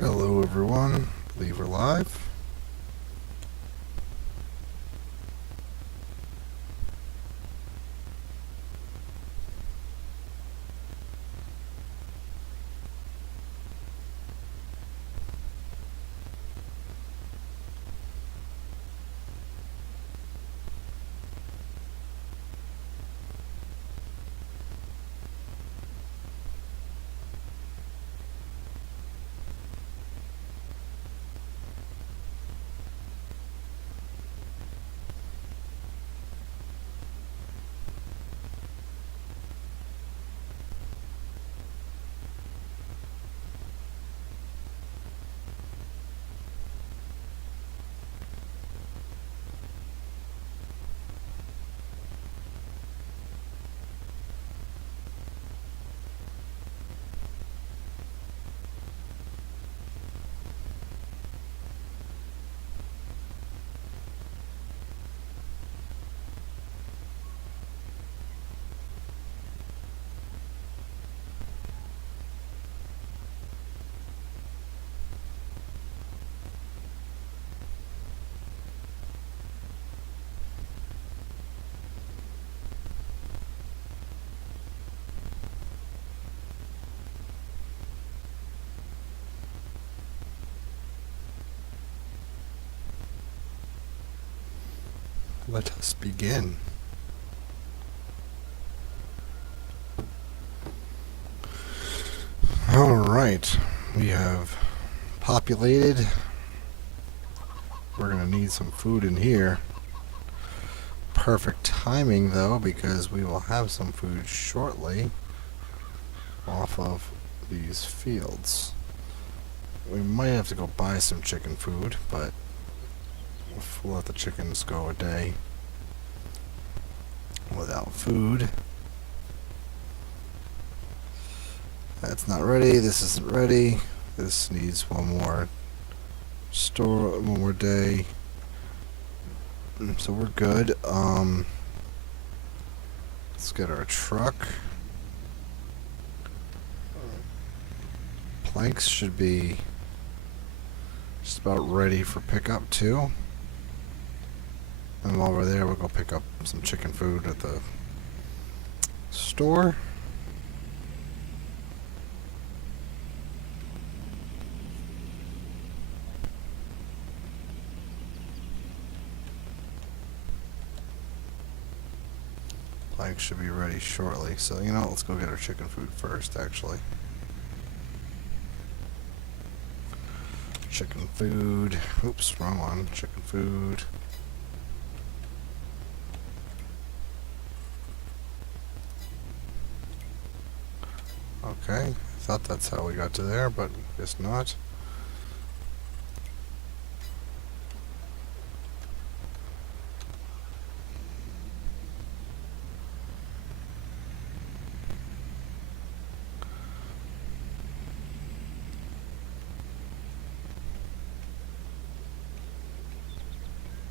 Hello, everyone. Believe we're live. Let us begin. All right. We have populated. We're going to need some food in here. Perfect timing, though, because we will have some food shortly off of these fields. We might have to go buy some chicken food, but we'll let the chickens go a day without food. That's not ready. This isn't ready. This needs one more day. So we're good. Let's get our truck. Planks should be just about ready for pickup too. And while we're there, we'll go pick up some chicken food at the store. Planks should be ready shortly. So, let's go get our chicken food first, actually. Chicken food. Oops, wrong one. Chicken food. Okay, I thought that's how we got to there, but guess not.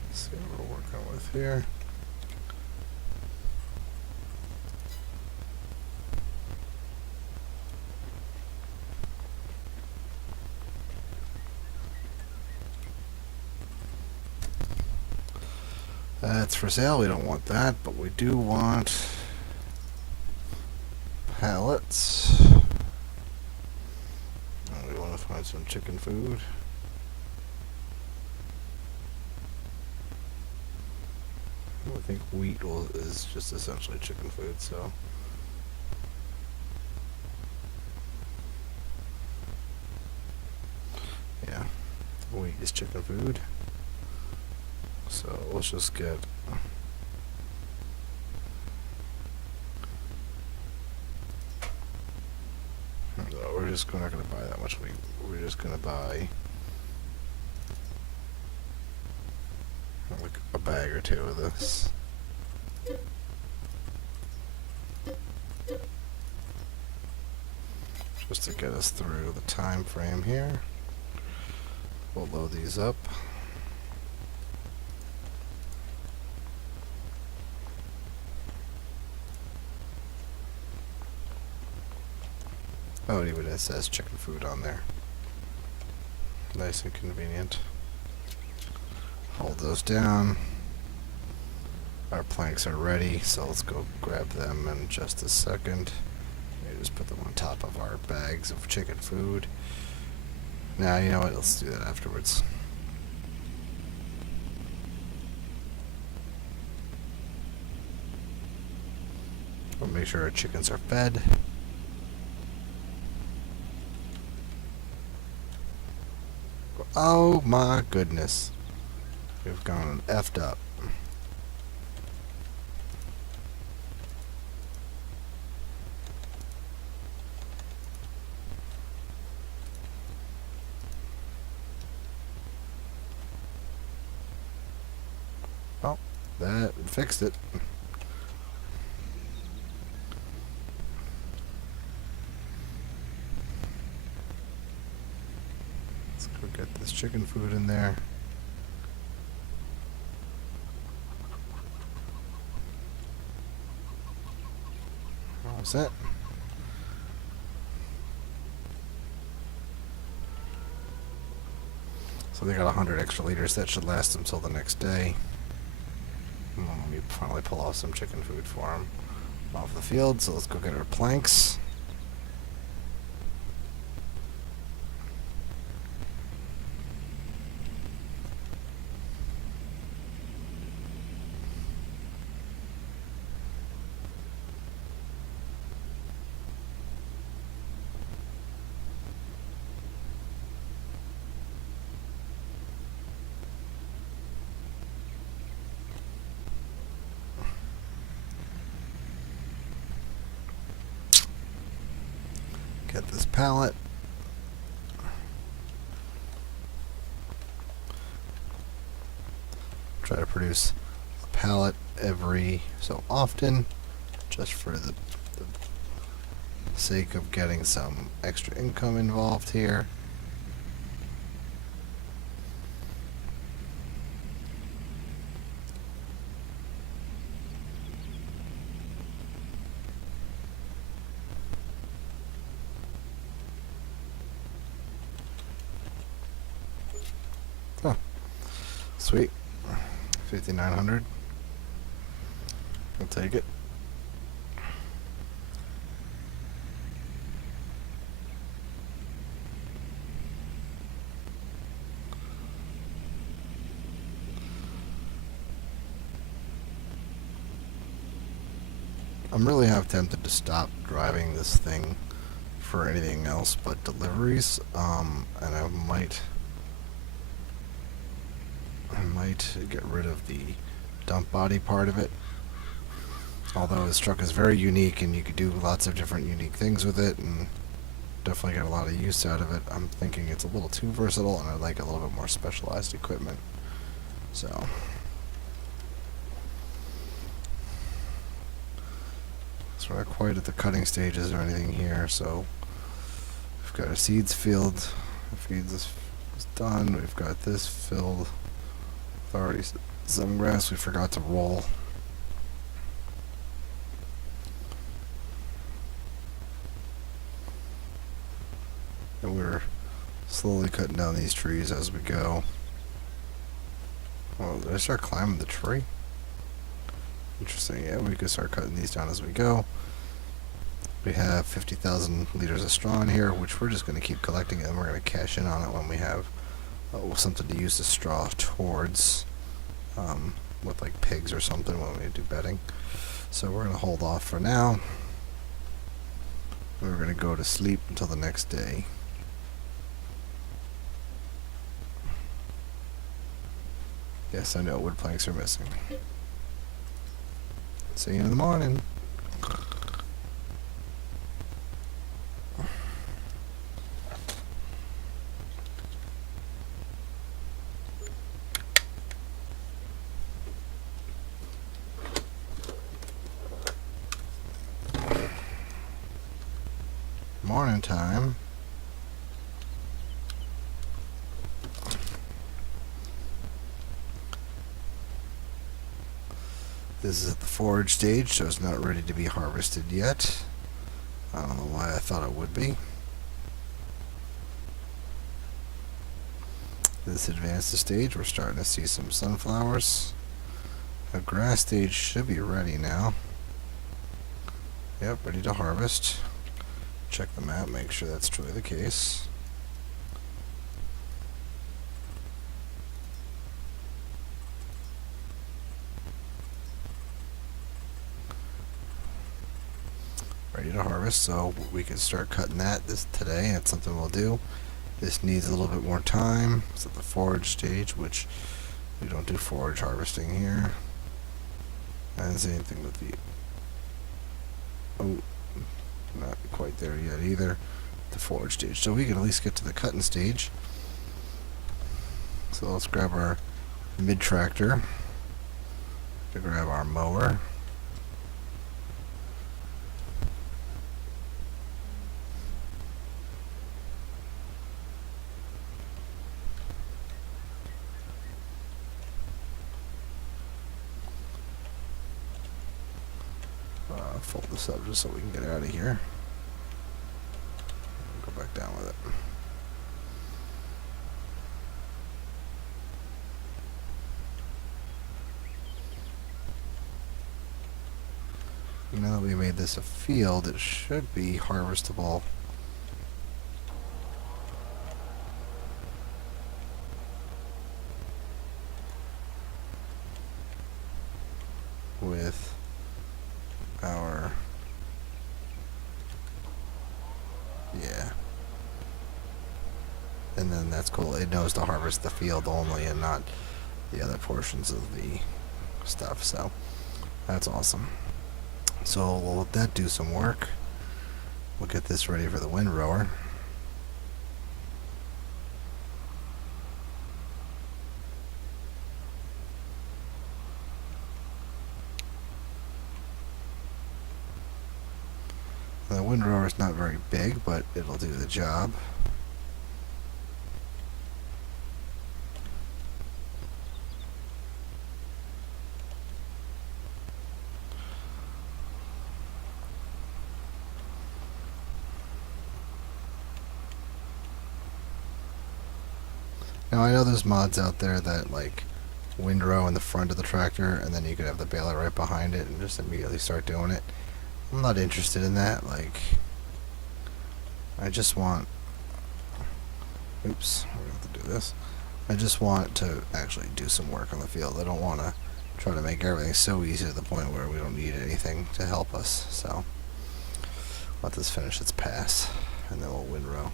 Let's see what we're working with here. That's for sale. We don't want that, but we do want pallets. And we want to find some chicken food. I think wheat is just essentially chicken food, so. Yeah, wheat is chicken food. So let's just get we're not gonna buy that much wheat. We're just gonna buy like a bag or two of this. Just to get us through the time frame here. We'll load these up. Oh, it even says chicken food on there. Nice and convenient. Hold those down. Our planks are ready, so let's go grab them in just a second. Maybe just put them on top of our bags of chicken food. Now, you know what? Let's do that afterwards. We'll make sure our chickens are fed. Oh my goodness. We've gone effed up. Well, that fixed it. Let's go get this chicken food in there. All set. So they got 100 extra liters. That should last them till the next day. And then we finally pull off some chicken food for them off the field. So let's go get our planks. Get this pallet. Try to produce a pallet every so often, just for the sake of getting some extra income involved here. Oh, sweet. 5,900. I'll take it. I'm really half tempted to stop driving this thing for anything else but deliveries, and I might get rid of the dump body part of it. Although this truck is very unique and you could do lots of different unique things with it and definitely get a lot of use out of it, I'm thinking it's a little too versatile and I'd like a little bit more specialized equipment. So we're not quite at the cutting stages or anything here, so we've got our seeds filled, our feeds is done, we've got this filled with already some grass we forgot to roll. And we're slowly cutting down these trees as we go. Oh, did I start climbing the tree? Interesting. Yeah, we could start cutting these down as we go. We have 50,000 liters of straw in here, which we're just going to keep collecting, and we're going to cash in on it when we have something to use the straw towards, with like pigs or something when we do bedding. So we're going to hold off for now. We're going to go to sleep until the next day. Yes, I know wood planks are missing. See you in the morning. Morning time. This is at the forage stage, so it's not ready to be harvested yet. I don't know why I thought it would be. This advances the stage. We're starting to see some sunflowers. A grass stage should be ready now. Yep, ready to harvest. Check the map, make sure that's truly the case. Ready to harvest, so we can start cutting that today. That's something we'll do. This needs a little bit more time. It's at the forage stage, which we don't do forage harvesting here. I didn't say anything with the... Oh, not quite there yet either. The forage stage. So we can at least get to the cutting stage. So let's grab our mid-tractor to grab our mower. Fold this up just so we can get out of here. Go back down with it. Now that we made this a field, it should be harvestable. With our... yeah. And then that's cool. It knows to harvest the field only and not the other portions of the stuff. So that's awesome. So we'll let that do some work. We'll get this ready for the windrower. The windrower is not very big, but it'll do the job. Now I know there's mods out there that like windrow in the front of the tractor and then you could have the baler right behind it and just immediately start doing it. I'm not interested in that. Like, I just want... oops, we're going to have to do this. I just want to actually do some work on the field. I don't want to try to make everything so easy to the point where we don't need anything to help us. So, let this finish its pass, and then we'll windrow.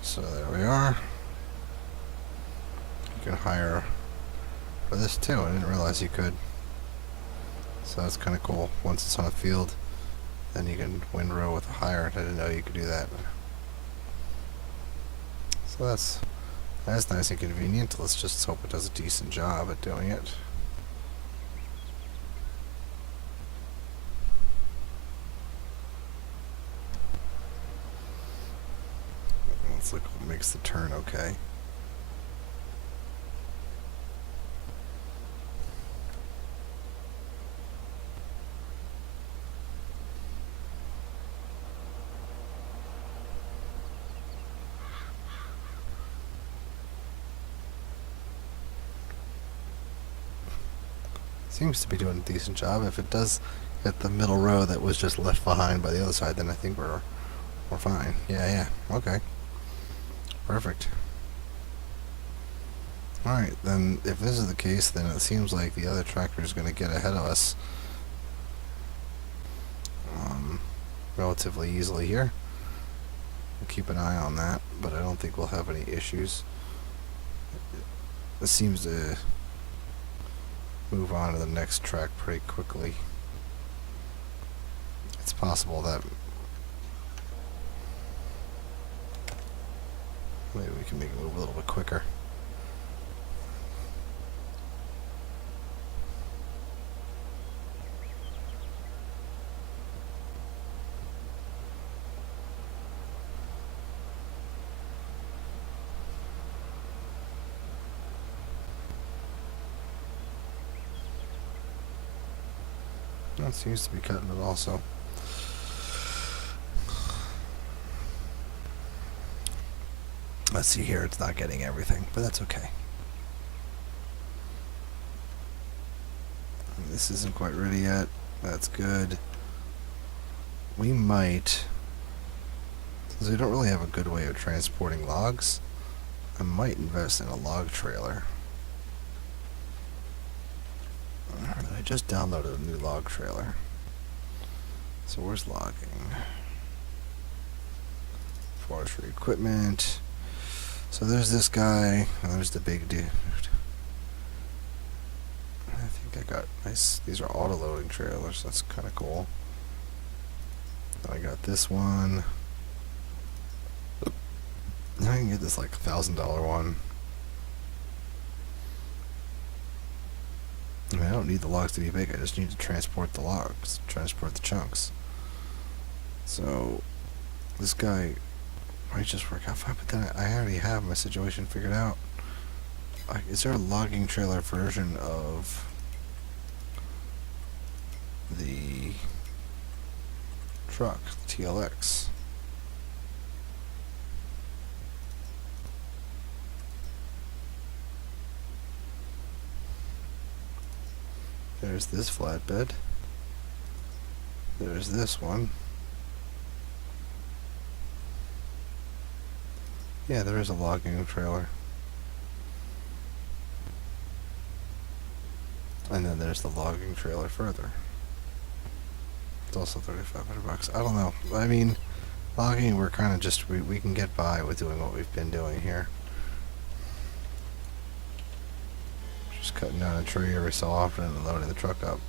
So there we are. You can hire for this too. I didn't realize you could. So that's kind of cool. Once it's on a field, then you can windrow with a hire. I didn't know you could do that. So that's nice and convenient. Let's just hope it does a decent job at doing it. Let's look what makes the turn okay. Seems to be doing a decent job. If it does hit the middle row that was just left behind by the other side, then I think we're fine. Yeah, okay. Perfect. Alright, then if this is the case, then it seems like the other tractor is going to get ahead of us relatively easily here. We'll keep an eye on that, but I don't think we'll have any issues. This seems to move on to the next track pretty quickly. It's possible that maybe we can make it move a little bit quicker. It seems to be cutting it also. Let's see here, it's not getting everything, but that's okay. This isn't quite ready yet. That's good. We might, since we don't really have a good way of transporting logs, I might invest in a log trailer. I just downloaded a new log trailer. So where's logging? Forestry equipment. So there's this guy, and there's the big dude. I think I got nice, these are auto-loading trailers, that's kind of cool. Then I got this one. Then I can get this like $1,000 one. I mean, I don't need the logs to be big, I just need to transport the logs, transport the chunks. So, this guy might just work out fine, but then I already have my situation figured out. Is there a logging trailer version of the truck, the TLX? There's this flatbed. There's this one. Yeah, there is a logging trailer. And then there's the logging trailer further. It's also $3,500. I don't know. I mean, logging, we're kind of just, we can get by with doing what we've been doing here. Just cutting down a tree every so often and loading the truck up.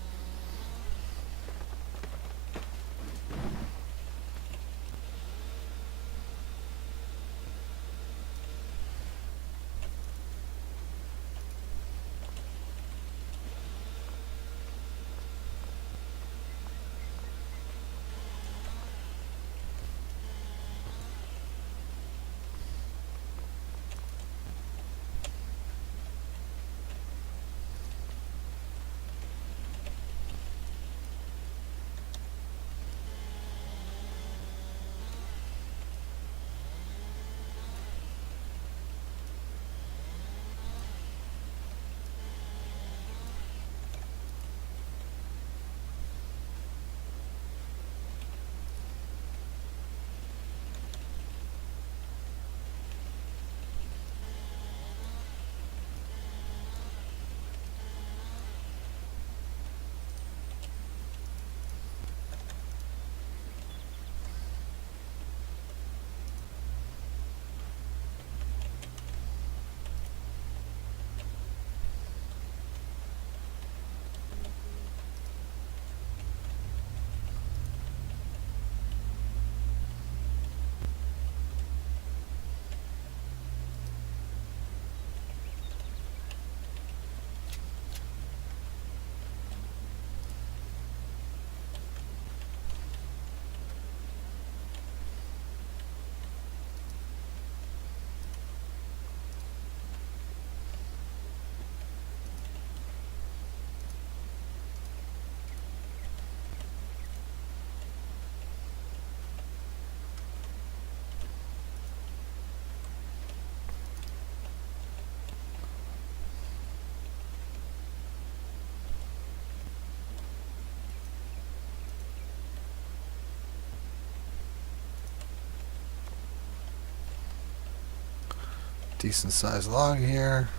Decent sized log here.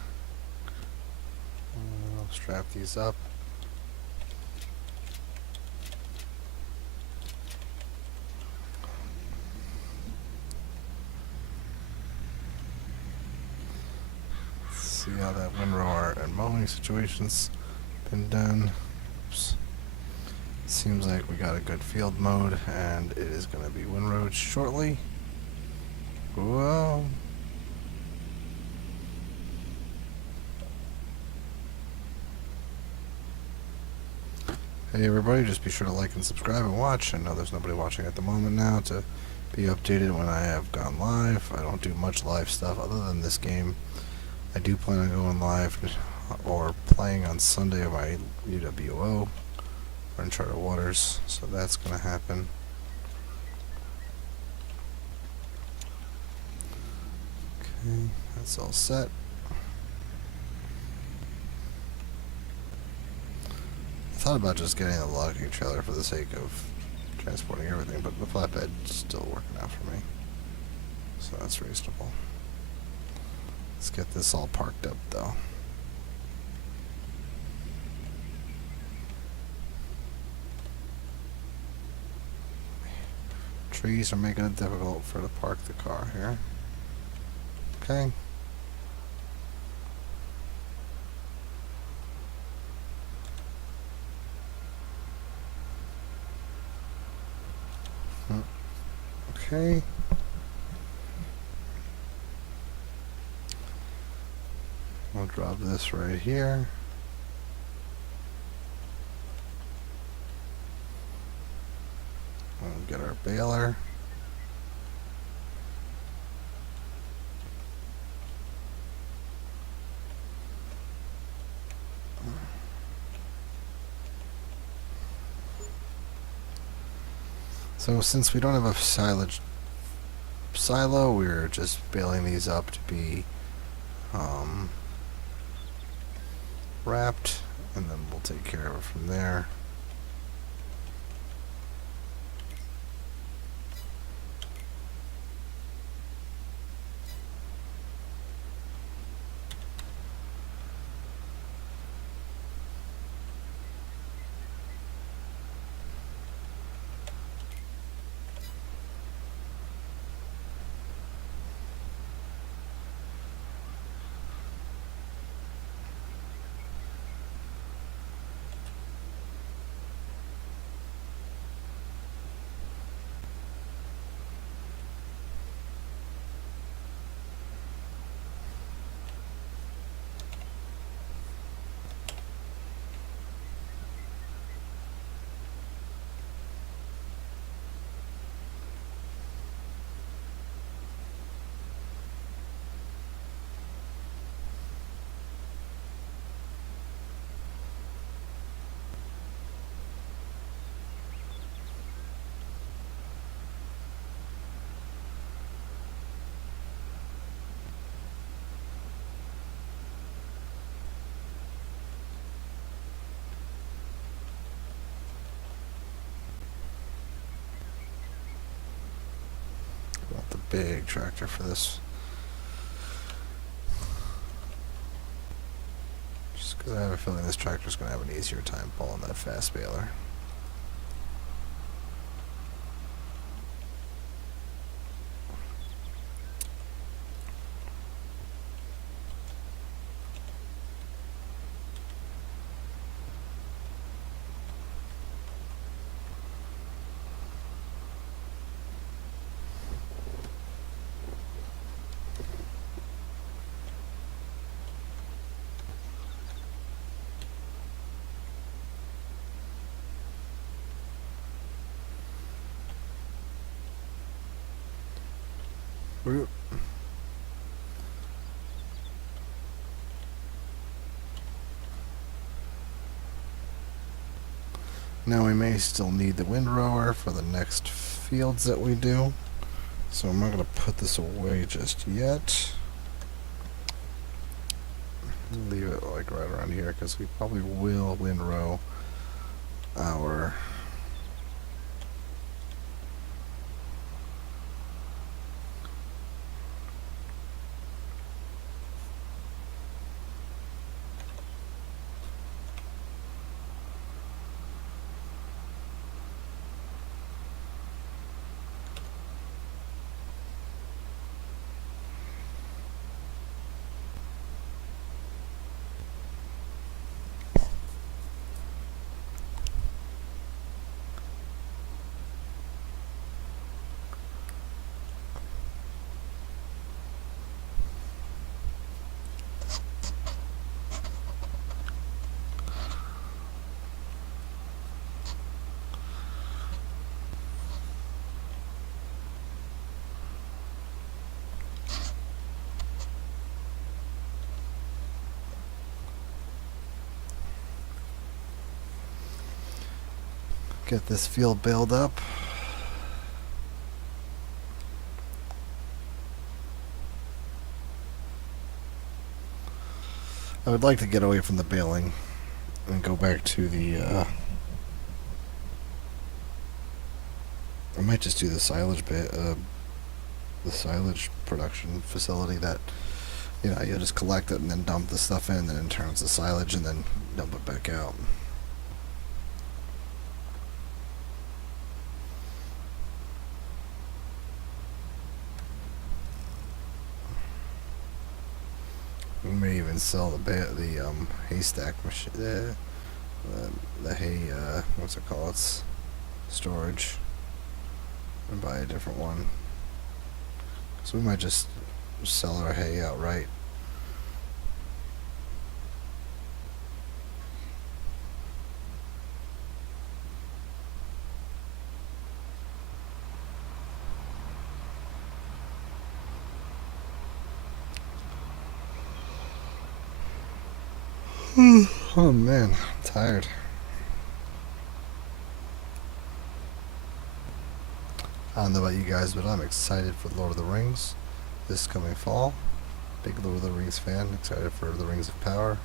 I'll strap these up. See how that windrower and mowing situation's been done. Oops. Seems like we got a good field mode, and it is going to be windrowed shortly. Whoa. Hey everybody, just be sure to like and subscribe and watch. I know there's nobody watching at the moment now to be updated when I have gone live. I don't do much live stuff other than this game. I do plan on going live or playing on Sunday of my UWO uncharted waters, so that's going to happen. Okay, that's all set. I thought about just getting a logging trailer for the sake of transporting everything, but the flatbed's still working out for me, so that's reasonable. Let's get this all parked up though. Trees are making it difficult for to park the car here. Okay. Okay. We'll drop this right here. We'll get our baler. So since we don't have a silage silo, we're just baling these up to be wrapped, and then we'll take care of it from there. Want the big tractor for this. Just because I have a feeling this tractor's going to have an easier time pulling that fast baler. Now we may still need the windrower for the next fields that we do, so I'm not going to put this away just yet. Leave it like right around here because we probably will windrow our Get this field build up. I would like to get away from the baling and go back to the I might just do the silage the silage production facility that, you know, you just collect it and then dump the stuff in, and then it turns to silage and then dump it back out. We may even sell the haystack machine, the hay, what's it called? It's storage, and buy a different one. So we might just sell our hay outright. Oh man, I'm tired. I don't know about you guys, but I'm excited for Lord of the Rings this coming fall. Big Lord of the Rings fan, excited for the Rings of Power.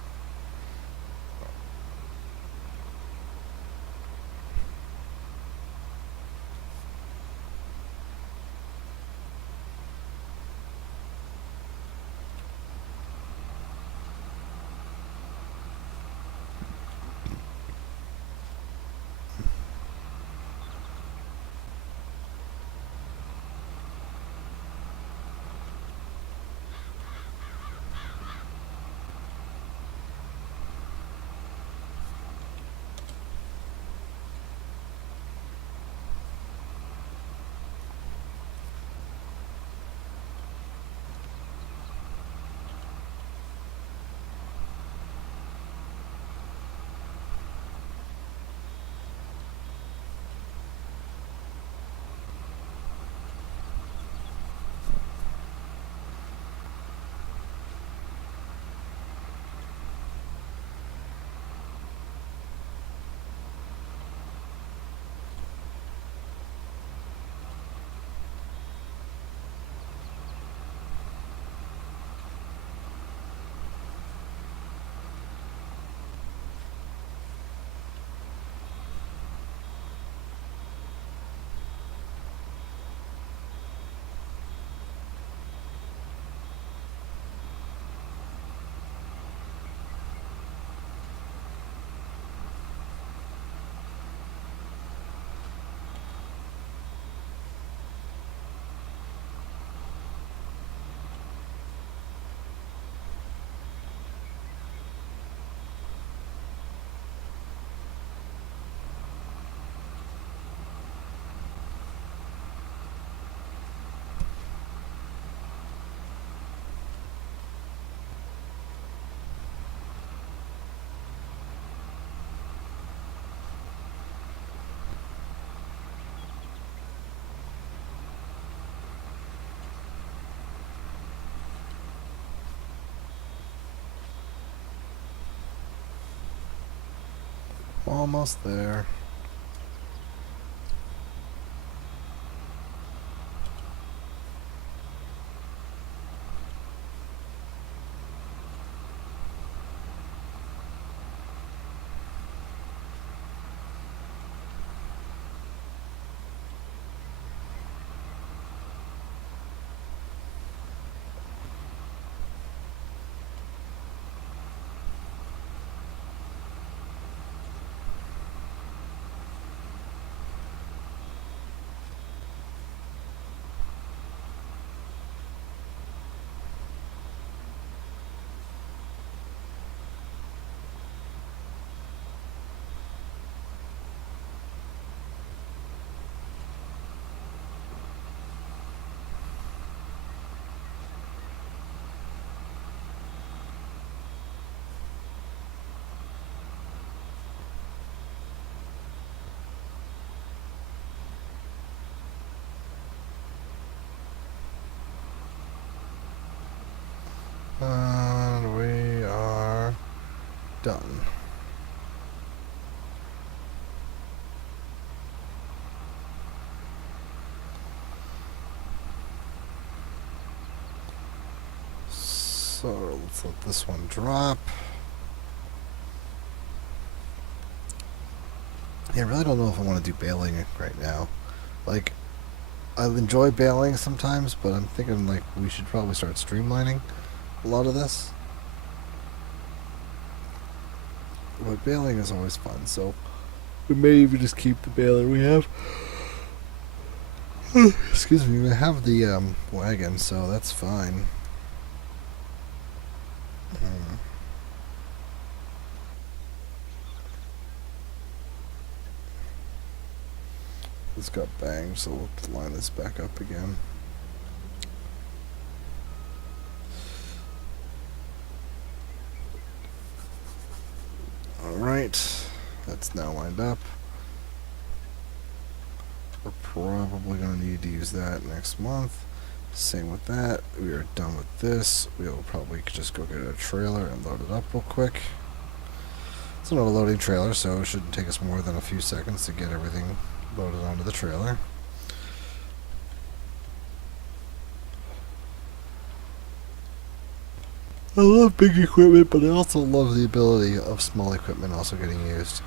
Almost there. And we are done. So let's let this one drop. Yeah, I really don't know if I want to do baling right now. Like, I enjoy baling sometimes, but I'm thinking like we should probably start streamlining a lot of this. But baling is always fun, so we may even just keep the baler we have. Excuse me, we have the wagon, so that's fine. This got banged, so we'll line this back up again. Alright, that's now lined up. We're probably going to need to use that next month. Same with that. We are done with this. We'll probably just go get a trailer and load it up real quick. It's not a loading trailer, so it shouldn't take us more than a few seconds to get everything loaded onto the trailer. I love big equipment, but I also love the ability of small equipment also getting used.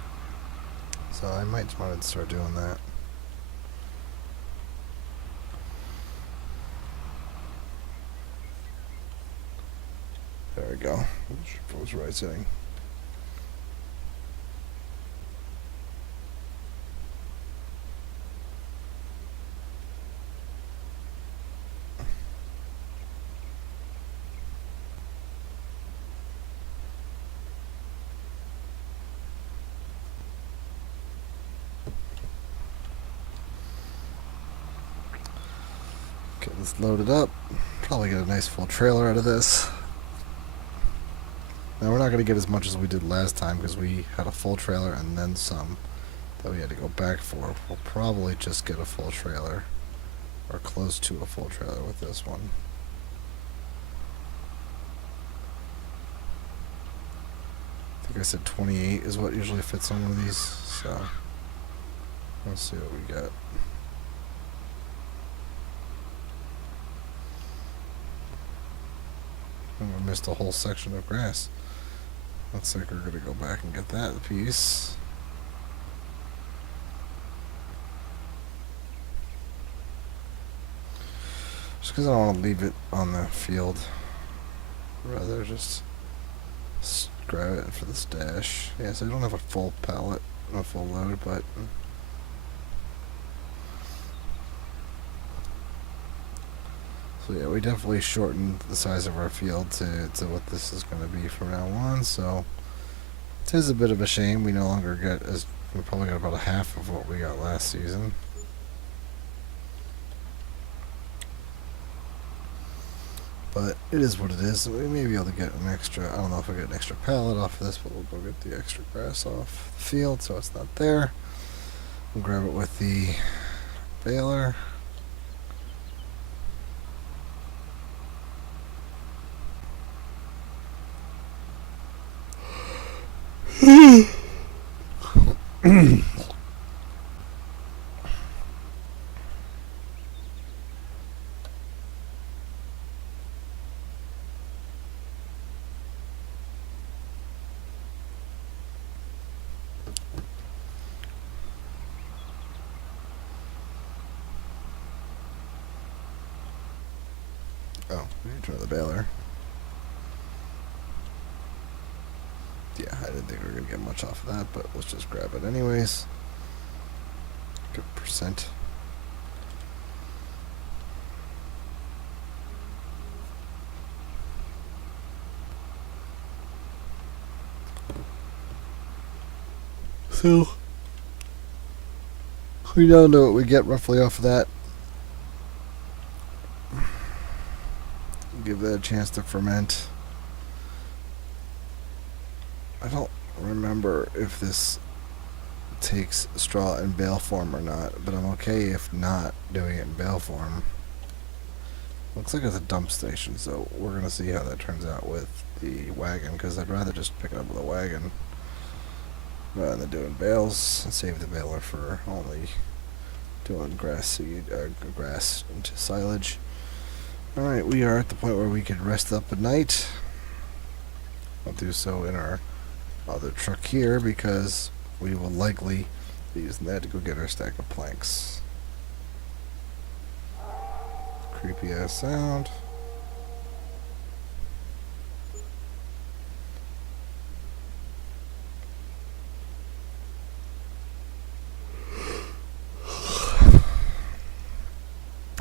So I might want to start doing that. There we go. What was right setting? Okay, let's load it up. Probably get a nice full trailer out of this. Now we're not going to get as much as we did last time because we had a full trailer and then some that we had to go back for. We'll probably just get a full trailer or close to a full trailer with this one. I think I said 28 is what usually fits on one of these, so let's see what we got. Oh, I missed a whole section of grass. Looks like we're going to go back and get that piece. Just because I don't want to leave it on the field. I'd rather just grab it for the stash. Yeah, so I don't have a full pallet, a full load, but so yeah, we definitely shortened the size of our field to what this is going to be from now on, so it is a bit of a shame we no longer get as, we probably got about a half of what we got last season. But it is what it is. We may be able to get an extra, I don't know if I get an extra pallet off of this, but we'll go get the extra grass off the field so it's not there. We'll grab it with the baler. Oh, we need to turn the baler. Yeah, I didn't think we were going to get much off of that, but let's just grab it anyways. Good percent. So, we now know what we get roughly off of that. Give that a chance to ferment. I don't remember if this takes straw in bale form or not, but I'm okay if not doing it in bale form. Looks like it's a dump station, so we're going to see how that turns out with the wagon, because I'd rather just pick it up with a wagon rather than doing bales and save the baler for only doing grass seed, grass into silage. Alright, we are at the point where we can rest up at night. I'll do so in our other truck here because we will likely be using that to go get our stack of planks. Creepy ass sound.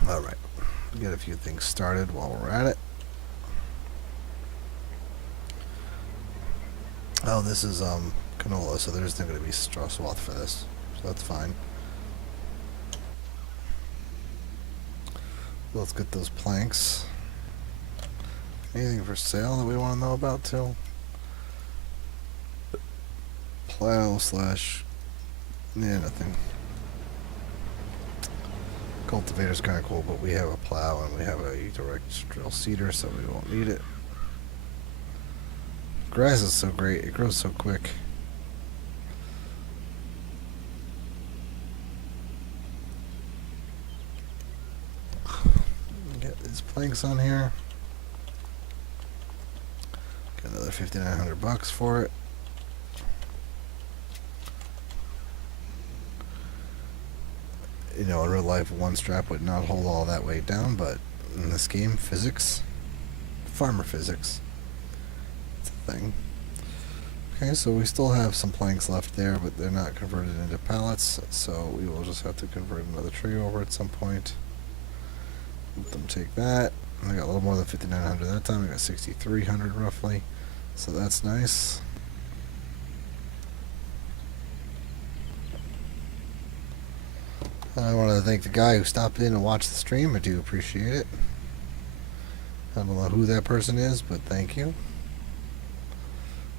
Alright, get a few things started while we're at it. Oh, this is canola, so there's not going to be straw swath for this, so that's fine. Let's get those planks. Anything for sale that we want to know about too? Plow slash... yeah, nothing. Cultivator's kind of cool, but we have a plow and we have a direct drill seeder, so we won't need it. Grass is so great, it grows so quick. Get these planks on here. Get another $5,900 for it. You know, in real life, one strap would not hold all that weight down, but in this game, physics, farmer physics, it's a thing. Okay, so we still have some planks left there, but they're not converted into pallets, so we will just have to convert another tree over at some point. Let them take that. I got a little more than 5,900 that time. I got 6,300 roughly, so that's nice. I want to thank the guy who stopped in and watched the stream. I do appreciate it. I don't know who that person is, but thank you.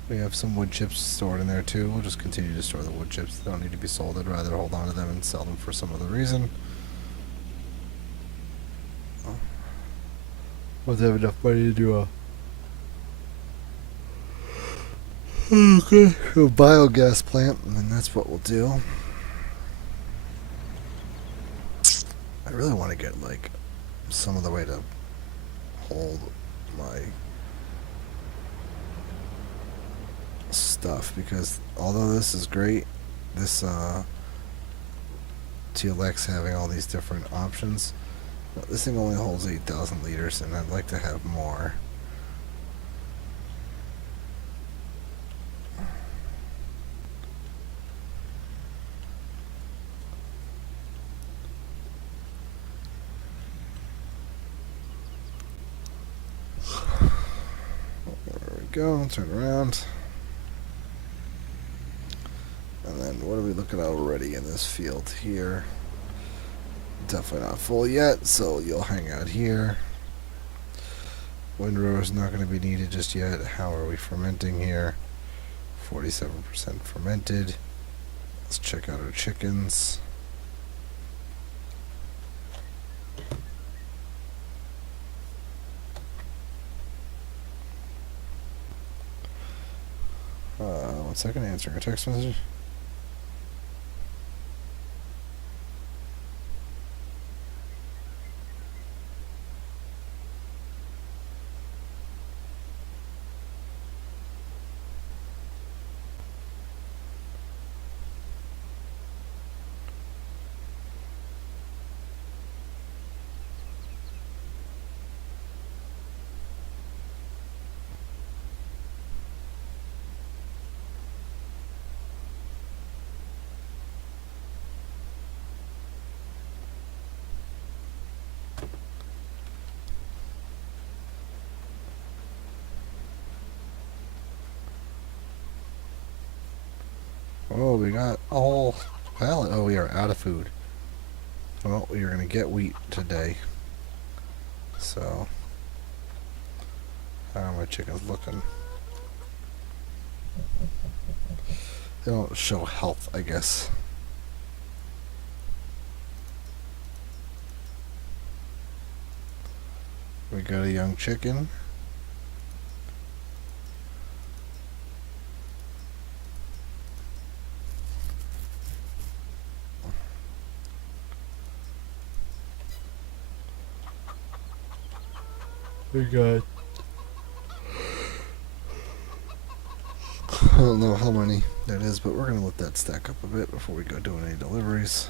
We have some wood chips stored in there too. We'll just continue to store the wood chips. They don't need to be sold. I'd rather hold on to them and sell them for some other reason. We'll have enough money to do a biogas plant, and then that's what we'll do. I really want to get like some other way to hold my stuff, because although this is great, this TLX having all these different options, this thing only holds 8,000 liters, and I'd like to have more. There we go, turn around. And then what are we looking at already in this field here? Definitely not full yet, so you'll hang out here. Windrow is not going to be needed just yet. How are we fermenting here? 47% fermented. Let's check out our chickens. One second, answering a text message. Oh, we got a whole pallet. Oh, we are out of food. Well, we are going to get wheat today. So, how are my chickens looking? They don't show health, I guess. We got a young chicken. We got I don't know how many that is, but we're going to let that stack up a bit before we go doing any deliveries.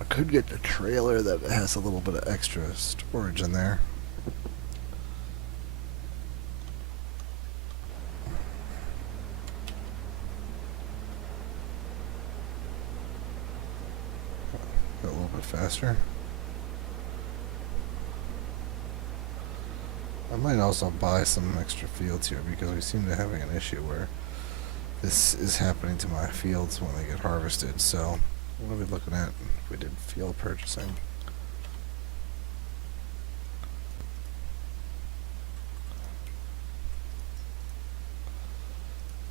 I could get the trailer that has a little bit of extra storage in there. Go a little bit faster. I might also buy some extra fields here because we seem to be having an issue where this is happening to my fields when they get harvested. So what are we looking at if we did field purchasing?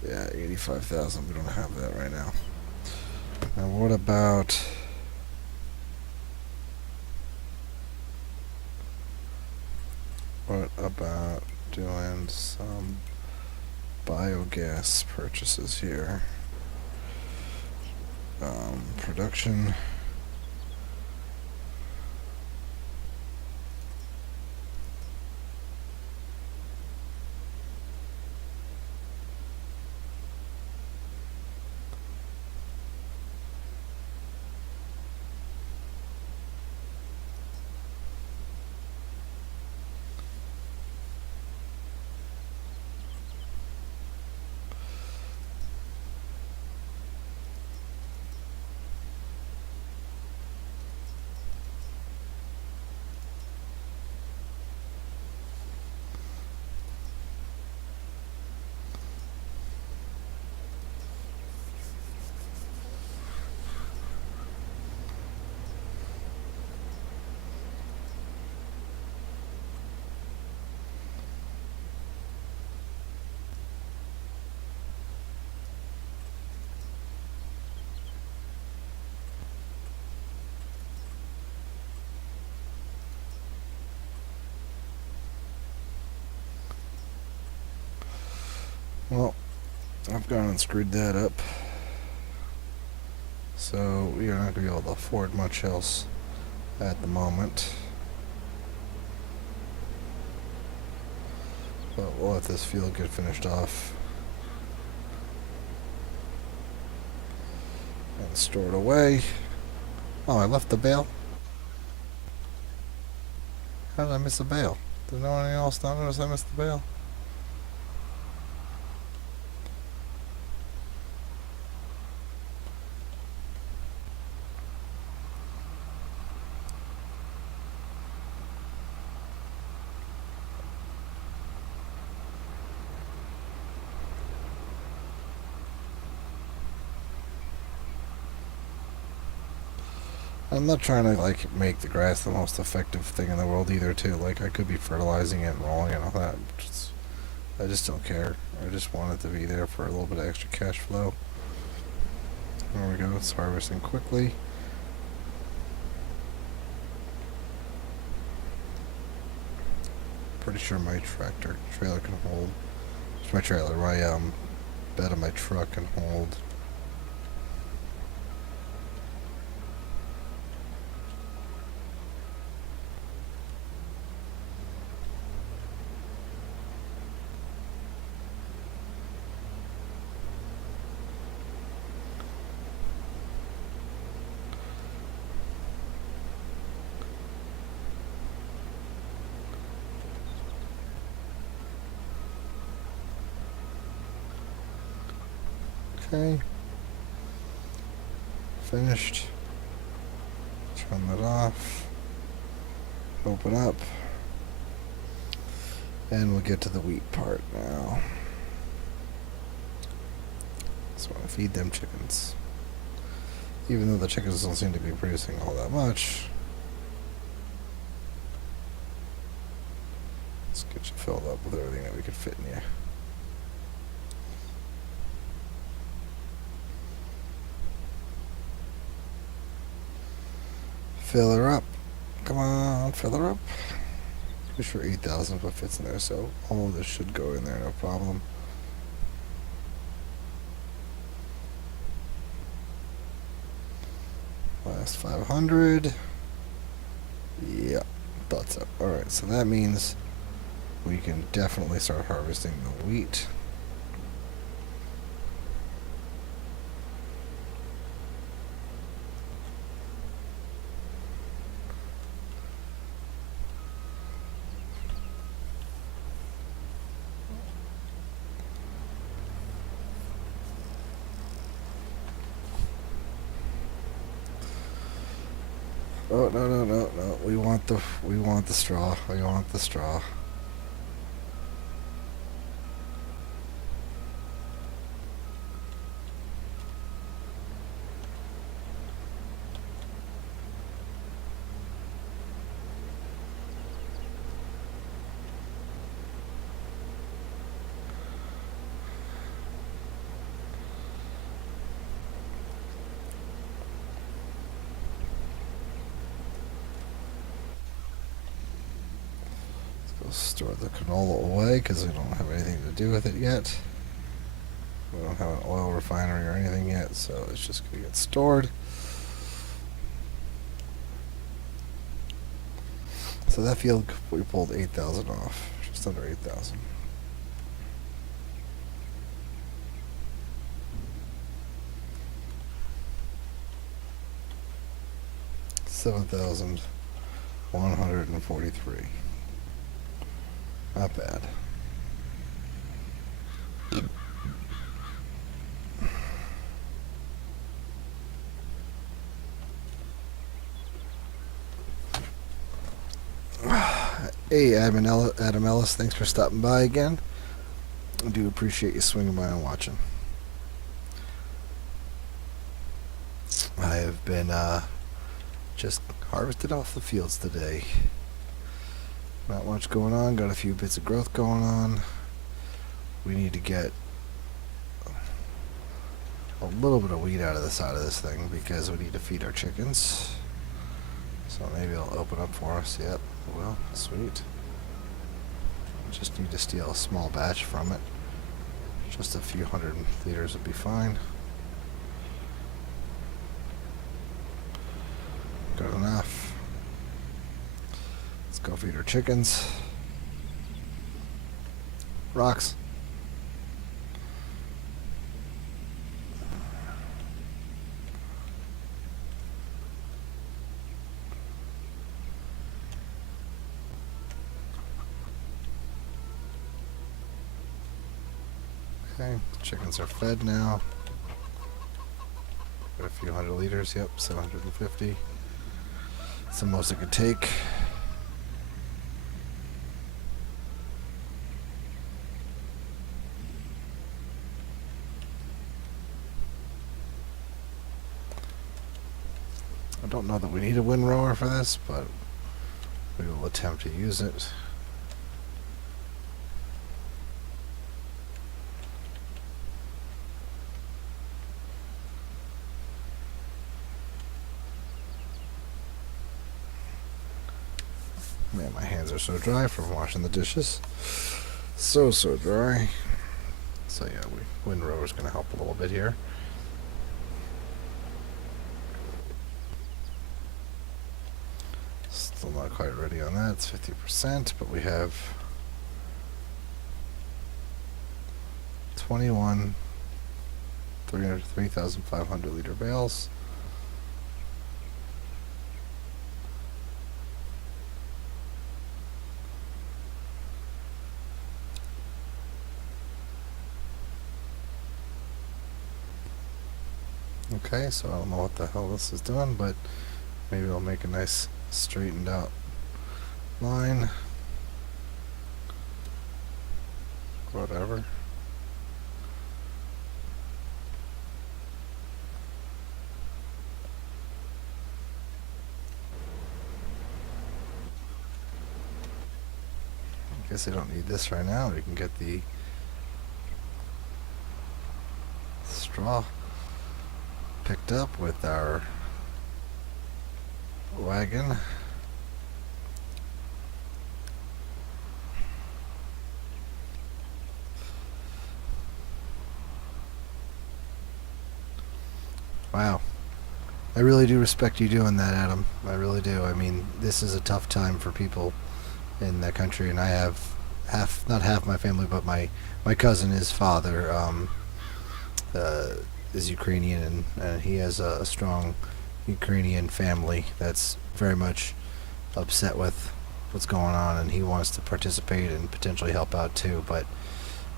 Yeah, 85,000. We don't have that right now. Now what about doing some biogas purchases here? Production. Well, I've gone and screwed that up. So we are not going to be able to afford much else at the moment. But we'll let this field get finished off and store it away. Oh, I left the bale? How did I miss the bale? Did no one else notice I missed the bale? I'm not trying to like make the grass the most effective thing in the world either too. Like I could be fertilizing it and rolling it and all that. I just don't care. I just want it to be there for a little bit of extra cash flow. There we go, it's harvesting quickly. Pretty sure my trailer can hold. It's my trailer, my bed of my truck can hold. Okay. Finished. Turn that off. Open up. And we'll get to the wheat part now. Just want to feed them chickens. Even though the chickens don't seem to be producing all that much. Let's get you filled up with everything that we could fit in you. Fill her up. Come on, fill her up. Pretty sure 8,000 what fits in there, so all of this should go in there, no problem. Last 500. Thought so. Alright, so that means we can definitely start harvesting the wheat. Oh no. We want the straw. We want the straw. Let's go store the canola away because we don't have anything to do with it yet. We don't have an oil refinery or anything yet, so it's just going to get stored. So that field, we pulled 8,000 off, just under 8,000. $7,143. Not bad. Hey, Adam Ellis, thanks for stopping by again. I do appreciate you swinging by and watching. I have been just harvested off the fields today. Not much going on. Got a few bits of growth going on. We need to get a little bit of wheat out of the side of this thing because we need to feed our chickens. So maybe it'll open up for us. Yep, it will. Sweet. Just need to steal a small batch from it. Just a few hundred liters would be fine. Good enough. Let's go feed our chickens. Rocks. Okay, chickens are fed now. Got a few hundred liters, yep, 750. It's the most it could take. I don't know that we need a windrower for this, but we will attempt to use it. Man, my hands are so dry from washing the dishes. So dry. So yeah, windrower's gonna help a little bit here. Still not quite ready on that. It's 50%, but we have 3,500 liter bales. Okay, so I don't know what the hell this is doing, but maybe I'll make a nice straightened out line. Whatever. I guess I don't need this right now. We can get the straw picked up with our wagon. Wow. I really do respect you doing that, Adam. I really do. I mean, this is a tough time for people in that country, and I have not half my family, but my cousin, his father, uh, is Ukrainian, and he has a strong Ukrainian family that's very much upset with what's going on, and he wants to participate and potentially help out too. But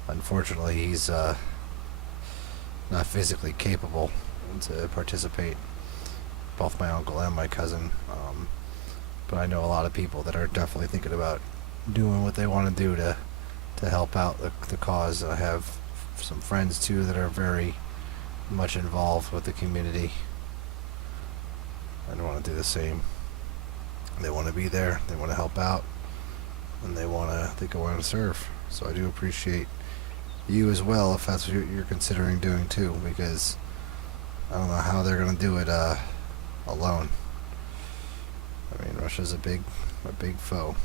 unfortunately, he's not physically capable to participate. Both my uncle and my cousin. But I know a lot of people that are definitely thinking about doing what they want to do to help out the cause. I have some friends too that are very much involved with the community and want to do the same. They want to be there, they want to help out, and they want to serve. So I do appreciate you as well if that's what you're considering doing too, because I don't know how they're going to do it alone. I mean, Russia's a big foe.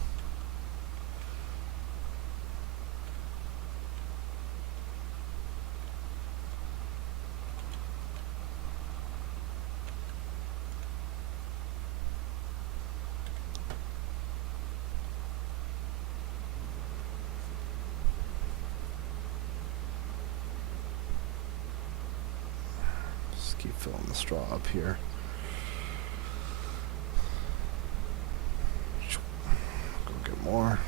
Just keep filling the straw up here. Go get more.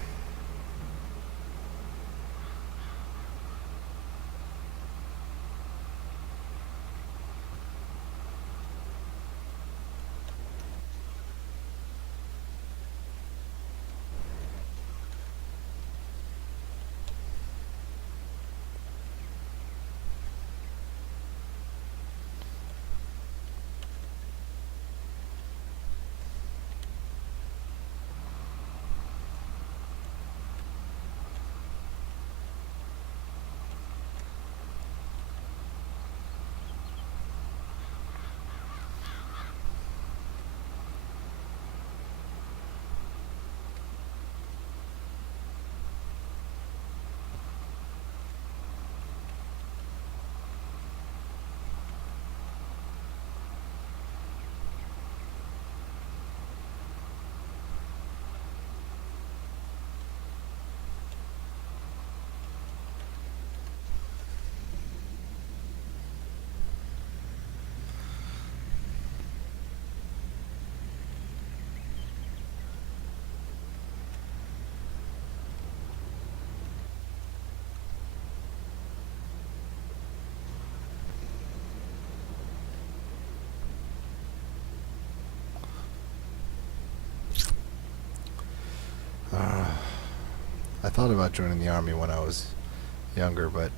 I thought about joining the army when I was younger, but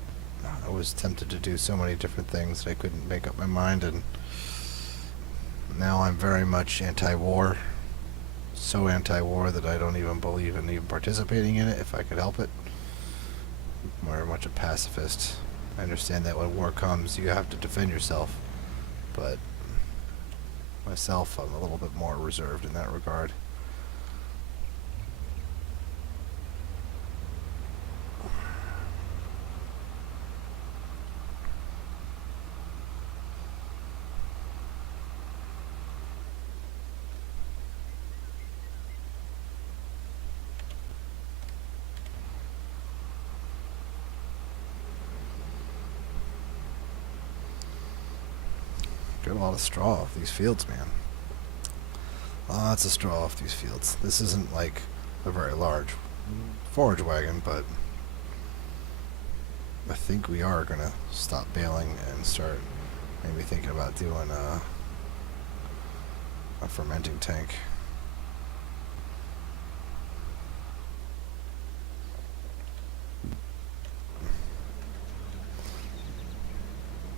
I was tempted to do so many different things that I couldn't make up my mind, and now I'm very much anti-war. So anti-war that I don't even believe in even participating in it if I could help it. I'm very much a pacifist. I understand that when war comes, you have to defend yourself, but myself, I'm a little bit more reserved in that regard. Get a lot of straw off these fields, man. Lots of straw off these fields. This isn't like a very large forage wagon, but I think we are gonna stop baling and start maybe thinking about doing a fermenting tank.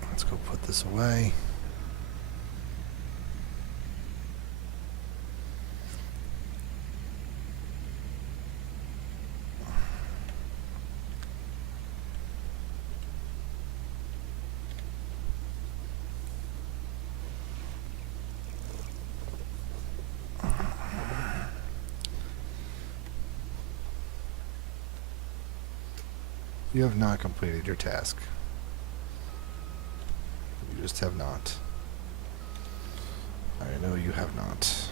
Let's go put this away. You have not completed your task. You just have not. I know you have not.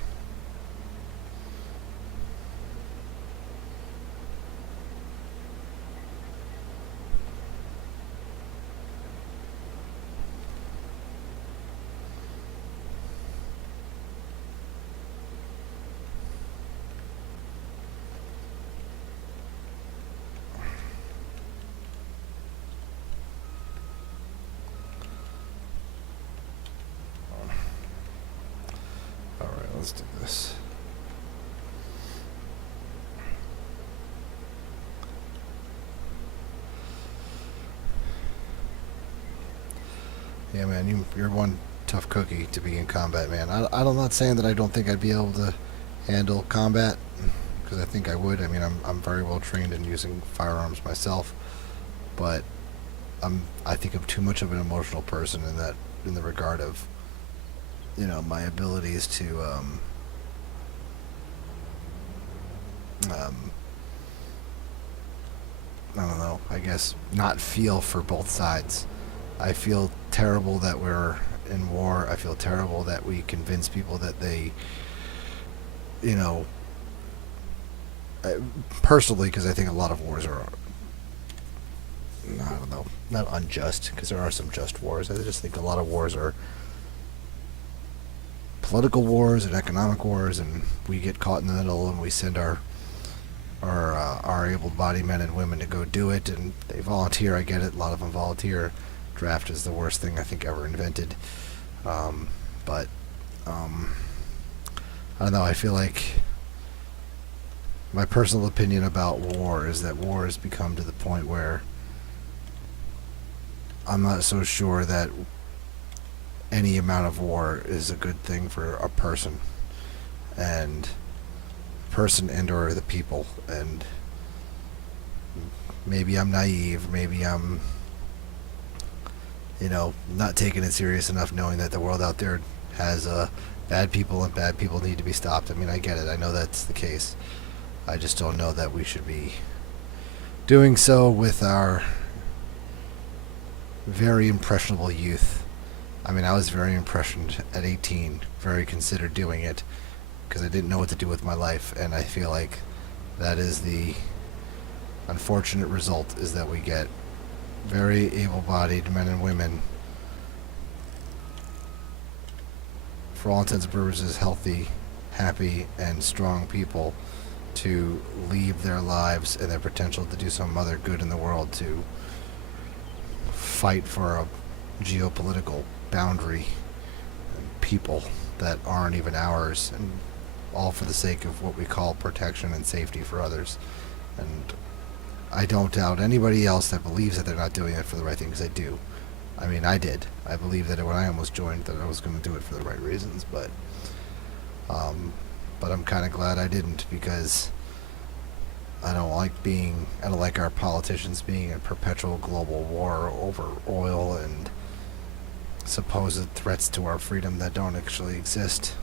Alright, let's do this. Yeah, man, you're one tough cookie to be in combat, man. I'm not saying that I don't think I'd be able to handle combat, because I think I would. I mean, I'm very well trained in using firearms myself, but I think I'm too much of an emotional person in the regard of, my abilities to um, I don't know, I guess not feel for both sides. I feel terrible that we're in war. I feel terrible that we convince people that they, you know, personally, because I think a lot of wars are, I don't know, not unjust, because there are some just wars. I just think a lot of wars are political wars and economic wars, and we get caught in the middle, and we send our able-bodied men and women to go do it, and they volunteer. I get it. A lot of them volunteer. Draft is the worst thing I think ever invented. But I don't know. I feel like my personal opinion about war is that war has become to the point where I'm not so sure that any amount of war is a good thing for a person and or the people. And maybe I'm naive, maybe I'm not taking it serious enough, knowing that the world out there has bad people, and bad people need to be stopped. I mean, I get it. I know that's the case. I just don't know that we should be doing so with our very impressionable youth. I mean, I was very impressioned at 18, very considered doing it, because I didn't know what to do with my life, and I feel like that is the unfortunate result, is that we get very able-bodied men and women, for all intents and purposes healthy, happy, and strong people, to leave their lives and their potential to do some other good in the world, to fight for a geopolitical boundary and people that aren't even ours, and all for the sake of what we call protection and safety for others. And I don't doubt anybody else that believes that they're not doing it for the right thing, because they do. I mean, I did. I believed that when I almost joined, that I was going to do it for the right reasons, but I'm kind of glad I didn't, because I don't like our politicians being in perpetual global war over oil and supposed threats to our freedom that don't actually exist.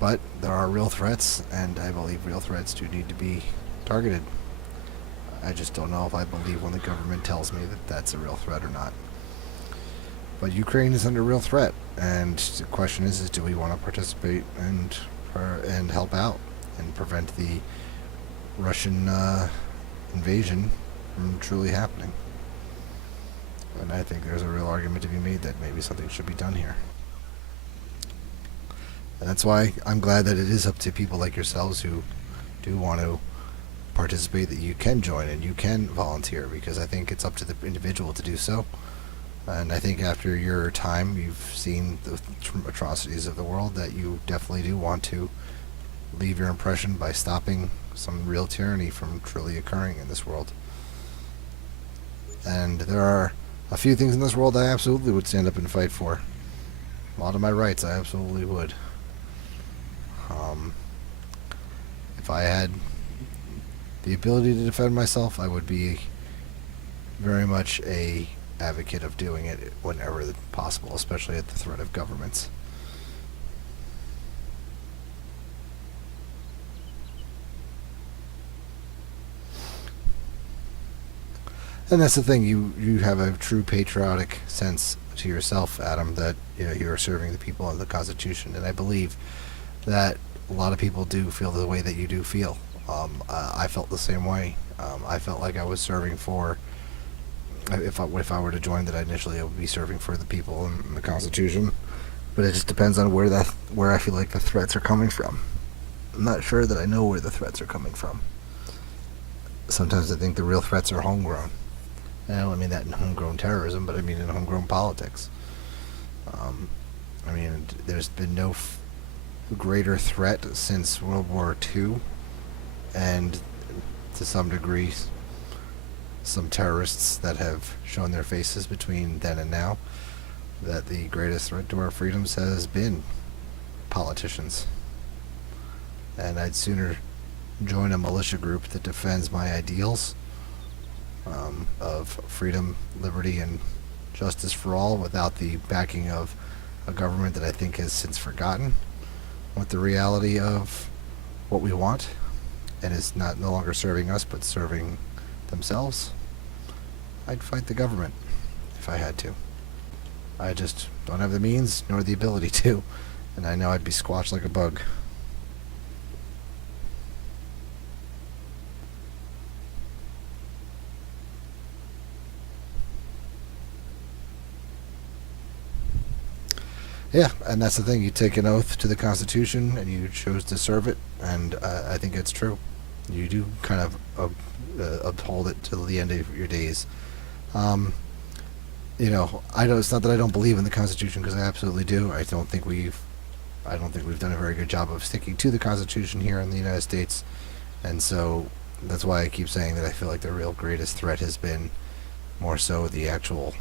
But there are real threats, and I believe real threats do need to be targeted. I just don't know if I believe when the government tells me that that's a real threat or not. But Ukraine is under real threat, and the question is do we want to participate and help out and prevent the Russian invasion from truly happening? And I think there's a real argument to be made that maybe something should be done here. And that's why I'm glad that it is up to people like yourselves who do want to participate, that you can join and you can volunteer, because I think it's up to the individual to do so. And I think after your time, you've seen the atrocities of the world, that you definitely do want to leave your impression by stopping some real tyranny from truly occurring in this world. And there are a few things in this world I absolutely would stand up and fight for. A lot of my rights I absolutely would. If I had the ability to defend myself, I would be very much a advocate of doing it whenever possible, especially at the threat of governments. And that's the thing, you have a true patriotic sense to yourself, Adam, that you are serving the people of the Constitution, and I believe that a lot of people do feel the way that you do feel. I felt the same way. I felt like I was serving for. If I were to join that initially, I would be serving for the people and the Constitution. But it just depends on where I feel like the threats are coming from. I'm not sure that I know where the threats are coming from. Sometimes I think the real threats are homegrown. And I don't mean that in homegrown terrorism, but I mean in homegrown politics. There's been no greater threat since World War II, and to some degree, some terrorists that have shown their faces between then and now, that the greatest threat to our freedoms has been politicians. And I'd sooner join a militia group that defends my ideals of freedom, liberty, and justice for all without the backing of a government that I think has since forgotten what the reality of what we want and is no longer serving us but serving themselves. I'd fight the government if I had to. I just don't have the means nor the ability to, and I know I'd be squashed like a bug. Yeah, and that's the thing. You take an oath to the Constitution, and you chose to serve it, and I think it's true. You do kind of uphold it till the end of your days. I know it's not that I don't believe in the Constitution, because I absolutely do. I don't think we've done a very good job of sticking to the Constitution here in the United States, and so that's why I keep saying that I feel like the real greatest threat has been more so the actual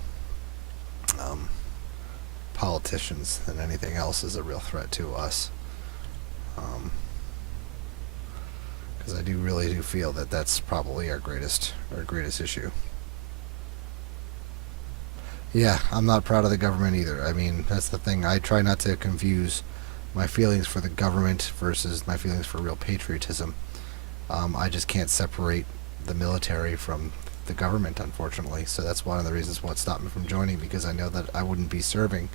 politicians than anything else is a real threat to us. Because I really do feel that that's probably our greatest issue. Yeah, I'm not proud of the government either. I mean, that's the thing. I try not to confuse my feelings for the government versus my feelings for real patriotism. I just can't separate the military from the government, unfortunately. So that's one of the reasons what stopped me from joining, because I know that I wouldn't be serving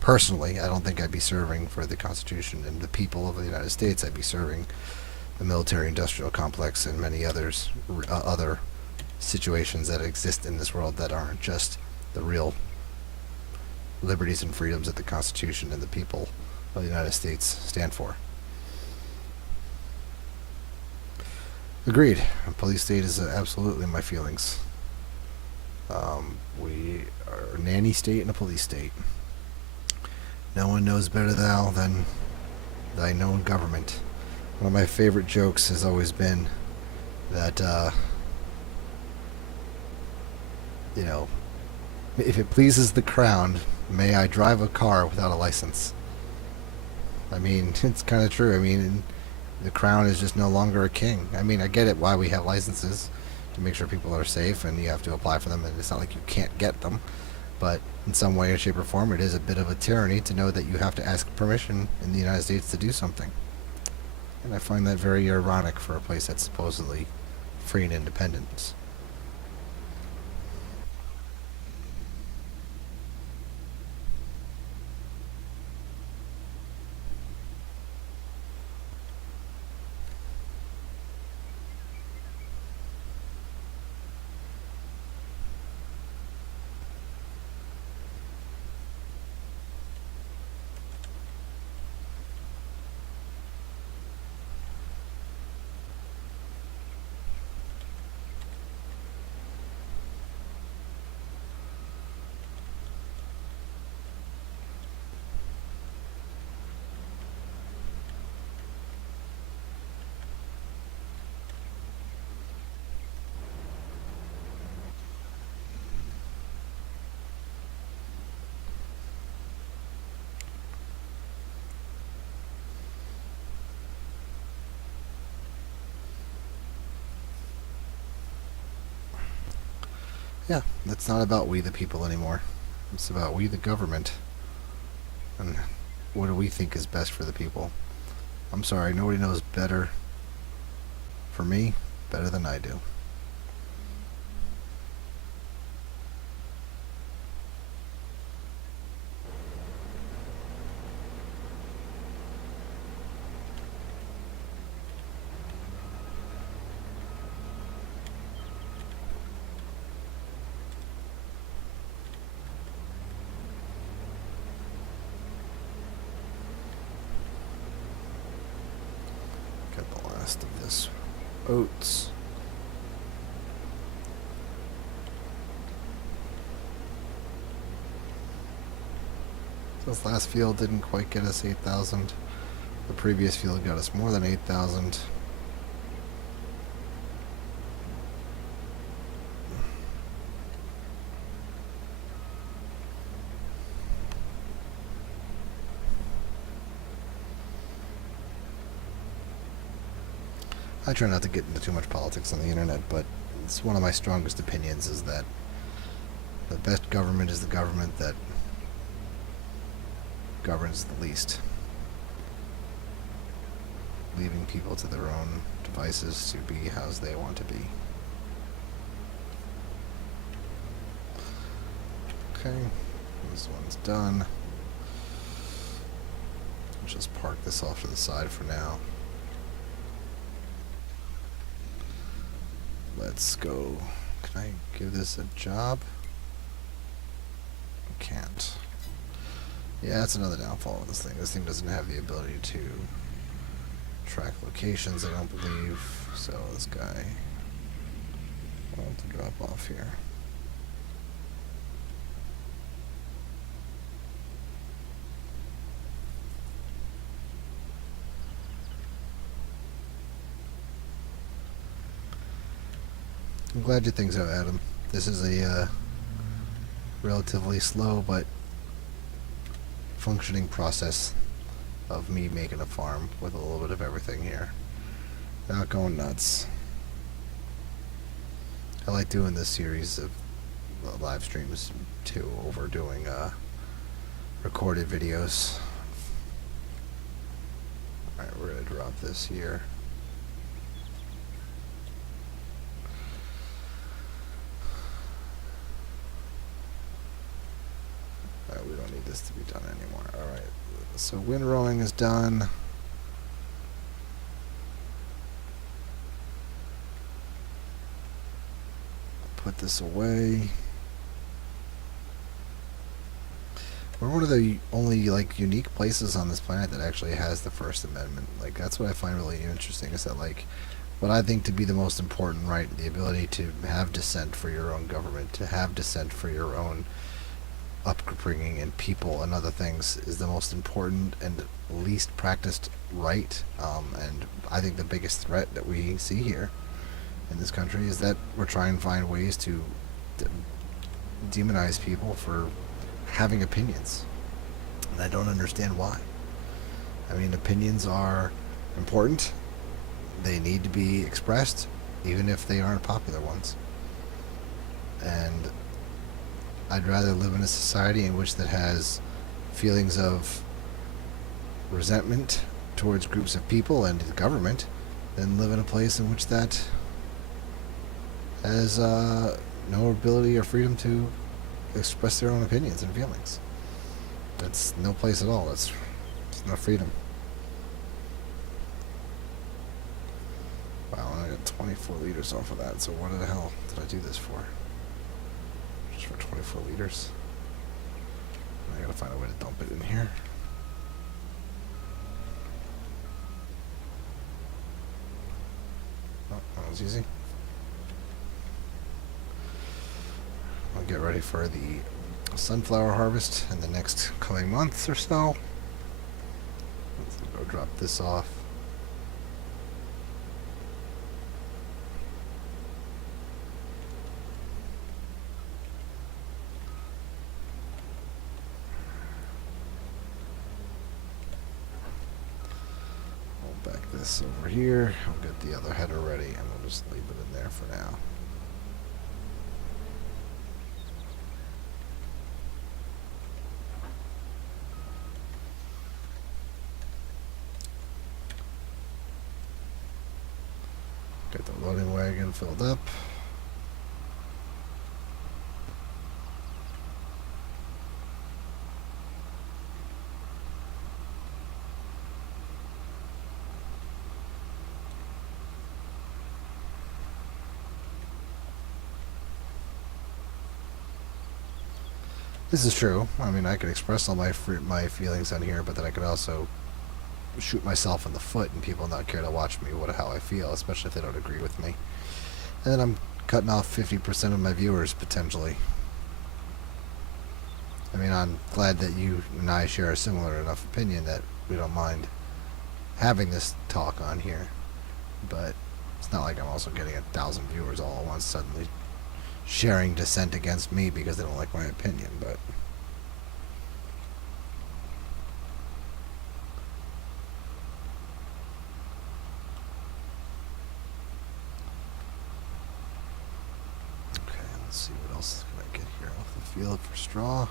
personally. I don't think I'd be serving for the Constitution and the people of the United States. I'd be serving the military-industrial complex and many others, other situations that exist in this world that aren't just the real liberties and freedoms that the Constitution and the people of the United States stand for. Agreed. A police state is absolutely my feelings. We are a nanny state and a police state. No one knows better thou than thy known government. One of my favorite jokes has always been that, if it pleases the crown, may I drive a car without a license. I mean, it's kind of true. I mean, the crown is just no longer a king. I mean, I get it why we have licenses, to make sure people are safe, and you have to apply for them, and it's not like you can't get them. But in some way, shape, or form, it is a bit of a tyranny to know that you have to ask permission in the United States to do something. And I find that very ironic for a place that's supposedly free and independent. Yeah, it's not about we the people anymore. It's about we the government. And what do we think is best for the people? I'm sorry, nobody knows better for me, better than I do. rest of this oats. This last field didn't quite get us 8,000. The previous field got us more than 8,000. I try not to get into too much politics on the internet, but it's one of my strongest opinions is that the best government is the government that governs the least, leaving people to their own devices to be as they want to be. Okay, this one's done. I'll just park this off to the side for now. Let's go. Can I give this a job? I can't. Yeah, that's another downfall of this thing. This thing doesn't have the ability to track locations, I don't believe. So this guy, I'll have to drop off here. I'm glad your thing's out, Adam. This is a relatively slow but functioning process of me making a farm with a little bit of everything here. Not going nuts. I like doing this series of live streams too, over doing recorded videos. Alright, we're going to drop this here. We don't need this to be done anymore. Alright, so windrowing is done. Put this away. We're one of the only unique places on this planet that actually has the First Amendment. That's what I find really interesting, is that what I think to be the most important right, the ability to have dissent for your own government, to have dissent for your own upbringing and people and other things, is the most important and least practiced right. And I think the biggest threat that we see here in this country is that we're trying to find ways to demonize people for having opinions. And I don't understand why. I mean, opinions are important. They need to be expressed, even if they aren't popular ones. And I'd rather live in a society in which that has feelings of resentment towards groups of people and the government than live in a place in which that has no ability or freedom to express their own opinions and feelings. That's no place at all. It's no freedom. Wow, I got 24 liters off of that, so what the hell did I do this for? Just for 24 liters? I gotta find a way to dump it in here. Oh, that was easy. I'll get ready for the sunflower harvest in the next coming months or so. Let's go drop this off. We'll back this over here. I'll get the other header ready and we'll just leave it in there for now. Get the loading wagon filled up. This is true. I mean, I could express all my feelings on here, but then I could also shoot myself in the foot and people not care to watch me how I feel, especially if they don't agree with me. And then I'm cutting off 50% of my viewers potentially. I mean, I'm glad that you and I share a similar enough opinion that we don't mind having this talk on here. But it's not like I'm also getting 1,000 viewers all at once suddenly sharing dissent against me because they don't like my opinion. But okay, let's see what else can I get here off the field for straw.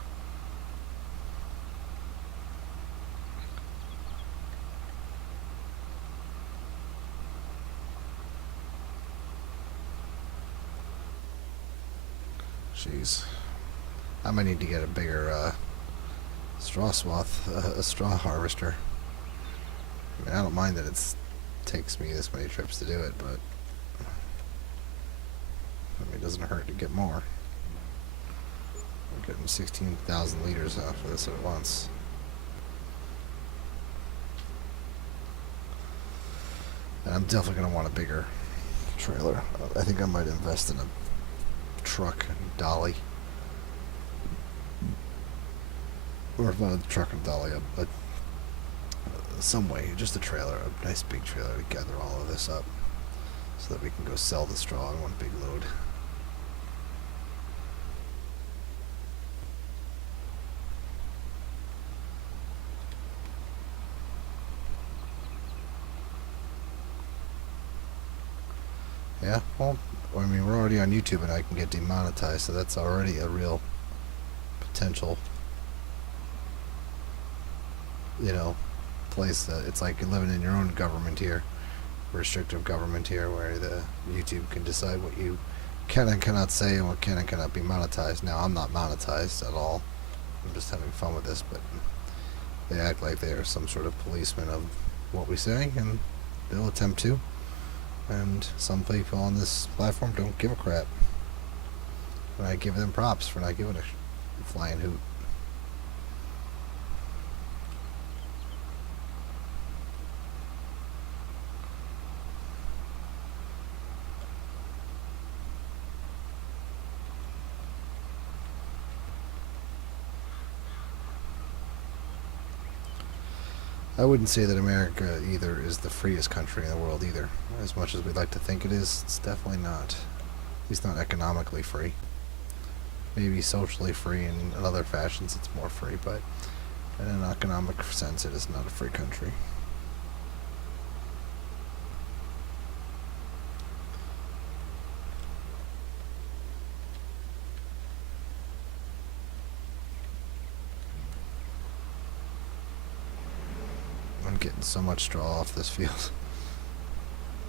Jeez, I might need to get a bigger straw swath, a straw harvester. I mean, I don't mind that it takes me this many trips to do it, but I mean, it doesn't hurt to get more. I'm getting 16,000 liters off of this at once. And I'm definitely going to want a bigger trailer. I think I might invest in a truck and dolly. Or if not a truck and dolly, some way, just a trailer, a nice big trailer to gather all of this up so that we can go sell the straw in one big load. Yeah, well, I mean, we're already on YouTube and I can get demonetized, so that's already a real potential, place that it's like living in your own government here, restrictive government here, where the YouTube can decide what you can and cannot say and what can and cannot be monetized. Now, I'm not monetized at all. I'm just having fun with this, but they act like they are some sort of policeman of what we say, and they'll attempt to. And some people on this platform don't give a crap. And I give them props for not giving a flying hoot. I wouldn't say that America either is the freest country in the world either. As much as we'd like to think it is, it's definitely not. At least not economically free. Maybe socially free and in other fashions it's more free, but in an economic sense it is not a free country. I'm getting so much straw off this field.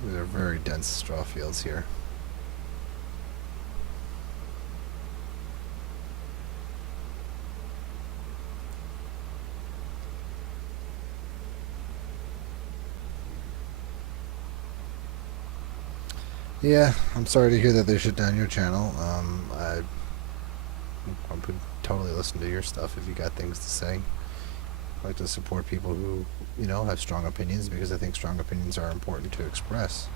These are very dense straw fields here. Yeah, I'm sorry to hear that they shut down your channel. I would totally listen to your stuff if you got things to say. I like to support people who, have strong opinions, because I think strong opinions are important to express.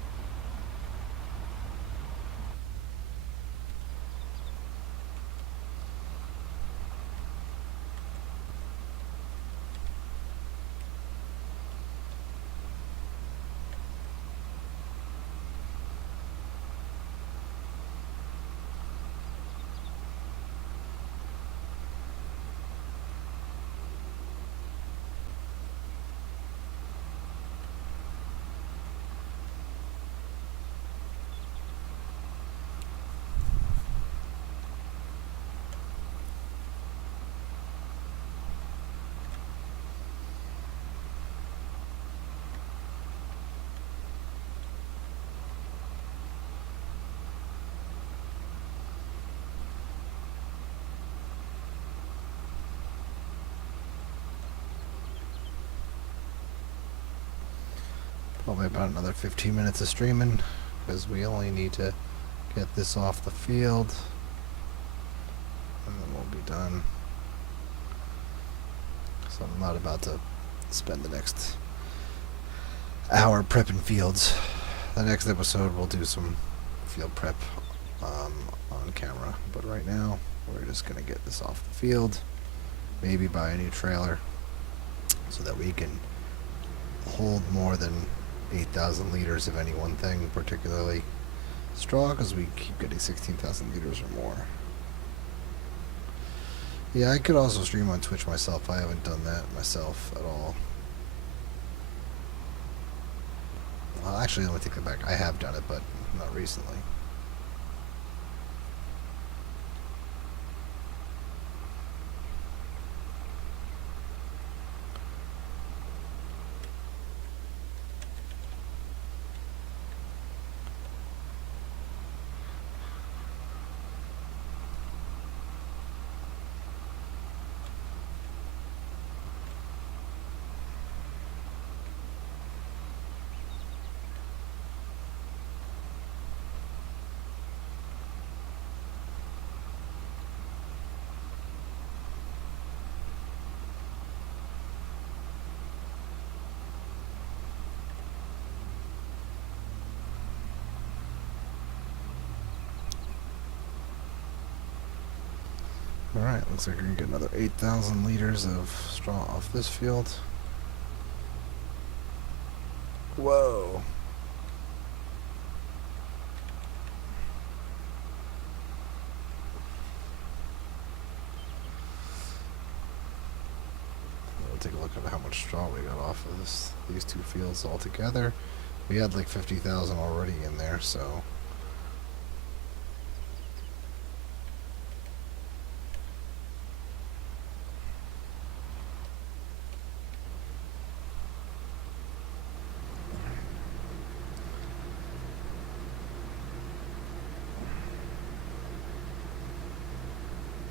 Probably about another 15 minutes of streaming, because we only need to get this off the field, and then we'll be done. So I'm not about to spend the next hour prepping fields. The next episode we'll do some field prep on camera, but right now we're just gonna get this off the field, maybe buy a new trailer so that we can hold more than 8,000 liters of any one thing, particularly straw, because we keep getting 16,000 liters or more. Yeah, I could also stream on Twitch myself. I haven't done that myself at all. Well, actually, let me take that back. I have done it, but not recently. Alright, looks like we're going to get another 8,000 liters of straw off this field. Whoa. We'll take a look at how much straw we got off of these two fields altogether. We had like 50,000 already in there, so...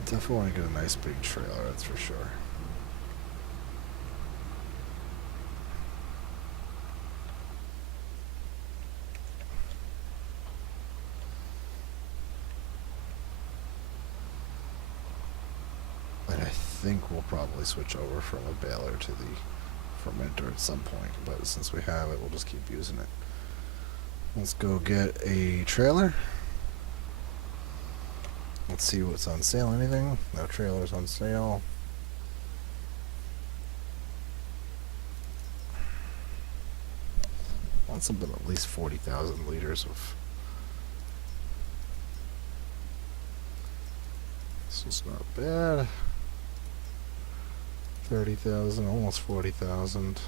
Definitely want to get a nice big trailer, that's for sure. And I think we'll probably switch over from a baler to the fermenter at some point, but since we have it, we'll just keep using it. Let's go get a trailer. Let's see what's on sale. Anything? No trailers on sale. Want something at least 40,000 liters of. This is not bad. 30,000, almost 40,000.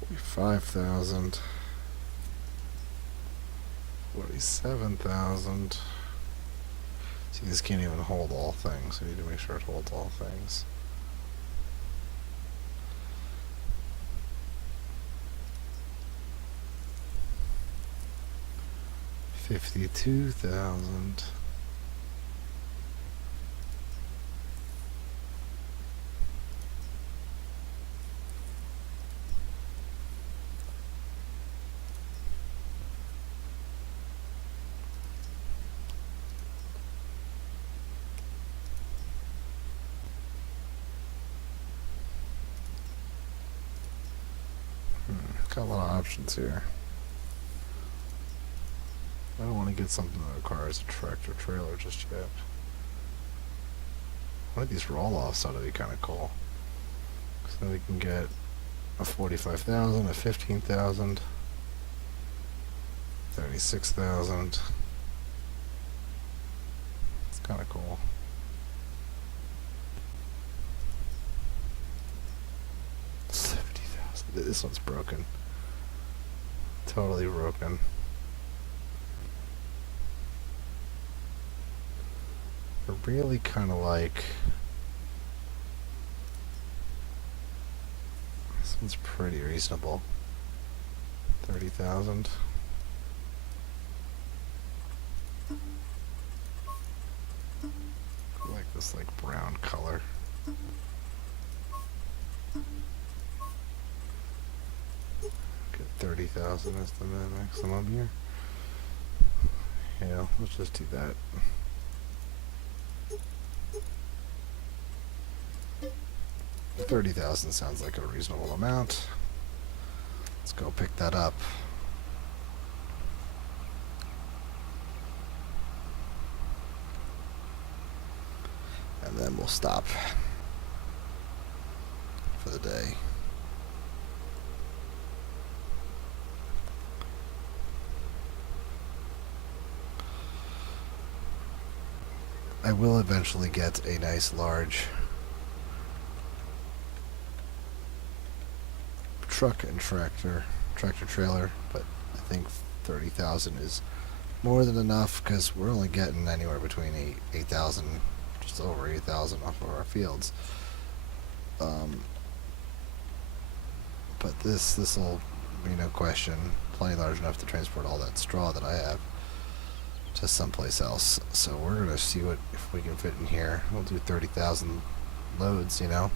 45,000. 47,000. See, this can't even hold all things. I need to make sure it holds all things. $52,000. Got a lot of options here. I don't want to get something that requires a tractor trailer just yet. One of these roll-offs ought to be kind of cool. So we can get a 45,000, a 15,000, 36,000. It's kind of cool. This one's broken. Totally broken. I really kind of like... This one's pretty reasonable. 30,000. I like this like brown color. Get 30,000 as the maximum here. Yeah, let's just do that. 30,000 sounds like a reasonable amount. Let's go pick that up. And then we'll stop for the day. I will eventually get a nice large truck and tractor trailer, but I think 30,000 is more than enough because we're only getting anywhere between 8,000, just over 8,000 off of our fields. But this will be no question plenty large enough to transport all that straw that I have to someplace else. So we're gonna see what if we can fit in here. We'll do 30,000 loads, you know.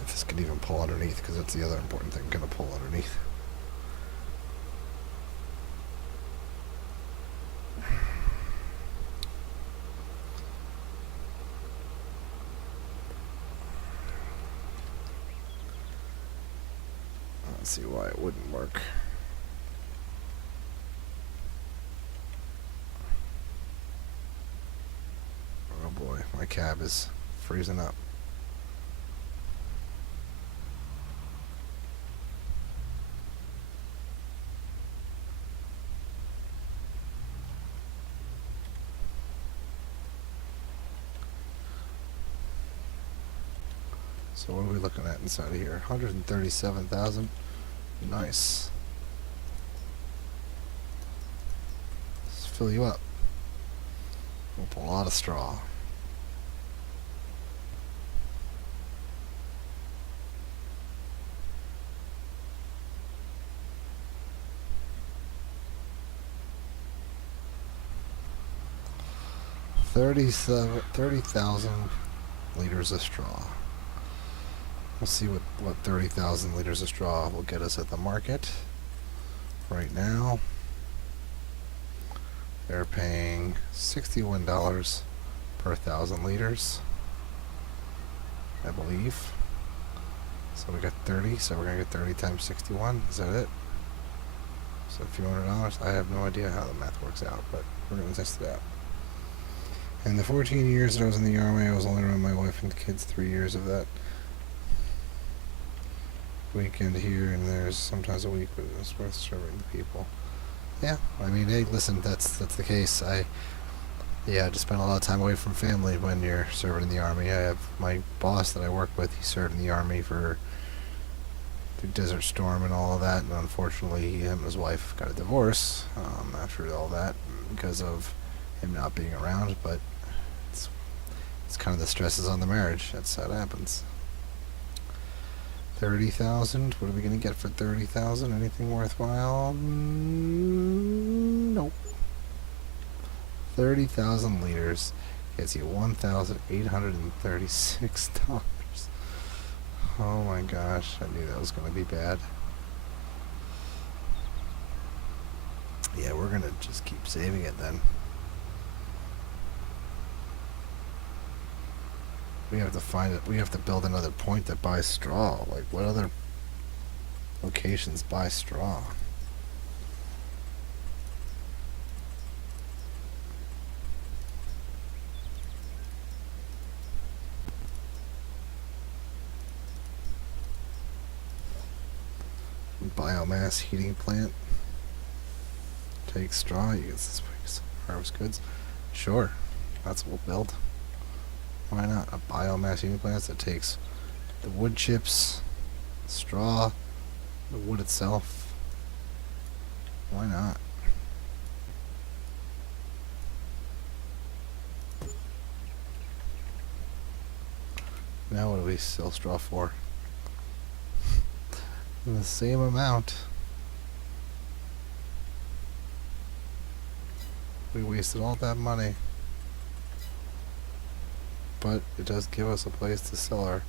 If this could even pull underneath, because that's the other important thing. Can it pull underneath? Let's see why it wouldn't work. Oh boy, my cab is freezing up. So what are we looking at inside of here? 137,000. Nice. Let's fill you up. We'll pull a lot of straw. $30,000 liters of straw. We'll see what 30,000 liters of straw will get us at the market. Right now, they're paying $61 per 1,000 liters, I believe. So we got 30, so we're gonna get 30 times 61. Is that it? So a few $100. I have no idea how the math works out, but we're gonna test it out. In the 14 years that I was in the Army, I was only around my wife and kids 3 years of that. Weekend here and there's sometimes a week, but it's worth serving the people. Yeah, I mean, hey, listen, that's the case. I just spend a lot of time away from family when you're serving in the Army. I have my boss that I work with. He served in the Army through Desert Storm and all of that, and unfortunately, him and his wife got a divorce after all that because of him not being around. But it's kind of the stresses on the marriage. That's how it happens. 30,000. What are we gonna get for 30,000? Anything worthwhile? Nope. 30,000 liters gets you $1,836. Oh my gosh! I knew that was gonna be bad. Yeah, we're gonna just keep saving it then. We have to find it. We have to build another point that buys straw. Like, what other locations buy straw? Biomass heating plant. Take straw. You get this harvest goods. Sure, that's what we'll build. Why not? A biomass heating plant that takes the wood chips, straw, the wood itself. Why not? Now what do we sell straw for? The same amount. We wasted all that money. But it does give us a place to sell our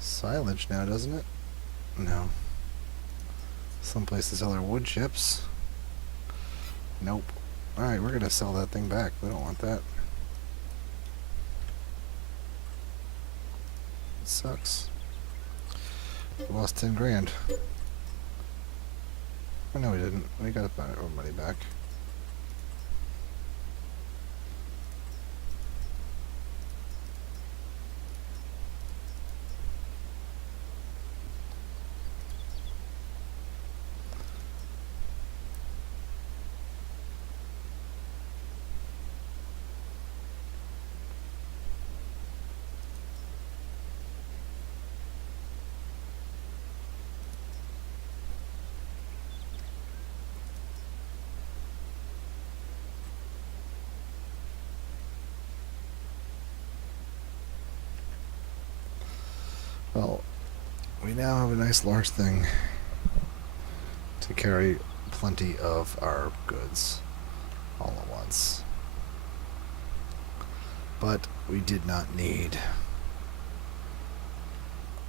silage now, doesn't it? No. Some place to sell our wood chips. Nope. Alright, we're gonna sell that thing back. We don't want that. It sucks. We lost 10 grand. Oh, no, we didn't. We got our money back. Well, we now have a nice large thing to carry plenty of our goods all at once. But we did not need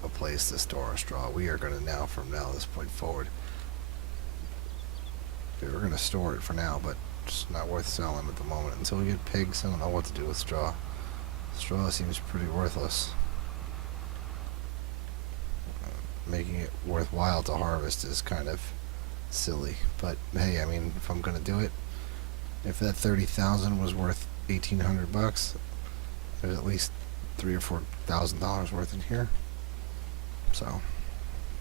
a place to store our straw. We are going to now, from now this point forward, we're going to store it for now, but it's not worth selling at the moment. Until we get pigs, I don't know what to do with straw. Straw seems pretty worthless. Making it worthwhile to harvest is kind of silly. But hey, I mean, if I'm going to do it, if that 30,000 was worth 1,800 bucks, there's at least $3,000 or $4,000 worth in here. So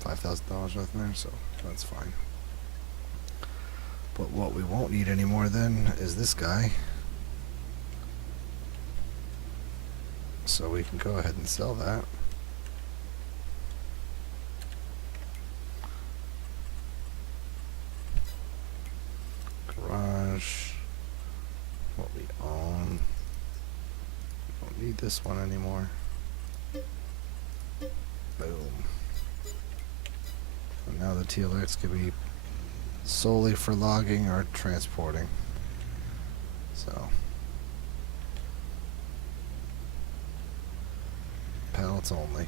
$5,000 worth in there, so that's fine. But what we won't need anymore then is this guy. So we can go ahead and sell that. Garage. What we own. We don't need this one anymore. Boom. And now the TLX can be solely for logging or transporting. So pallets only.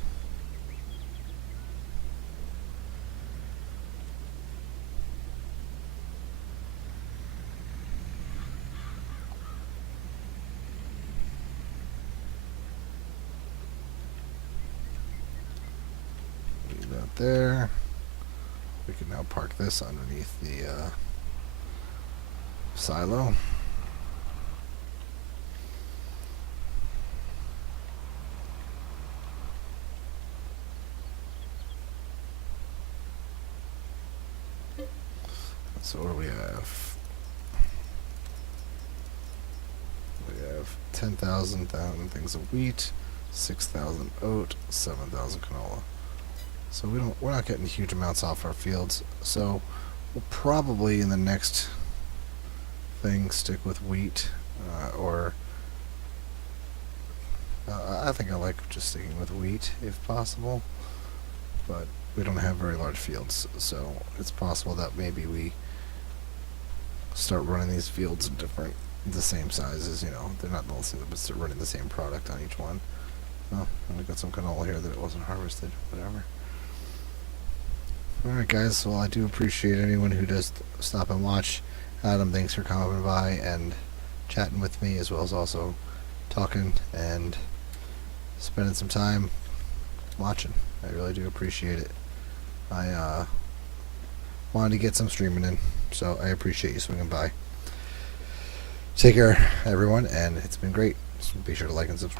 Leave that there. We can now park this underneath the silo. So what do we have? We have 10,000 things of wheat, 6,000 oat, 7,000 canola. So we're not getting huge amounts off our fields. So we'll probably in the next thing stick with wheat, I think I like just sticking with wheat if possible. But we don't have very large fields, so it's possible that maybe we start running these fields the same sizes. You know, they're not the same, but start running the same product on each one. Oh, and we got some canola here that it wasn't harvested. Whatever. Alright guys, well I do appreciate anyone who does stop and watch. Adam, thanks for coming by and chatting with me, as well as also talking and spending some time watching. I really do appreciate it. I wanted to get some streaming in, so I appreciate you swinging by. Take care everyone, and it's been great. So be sure to like and subscribe.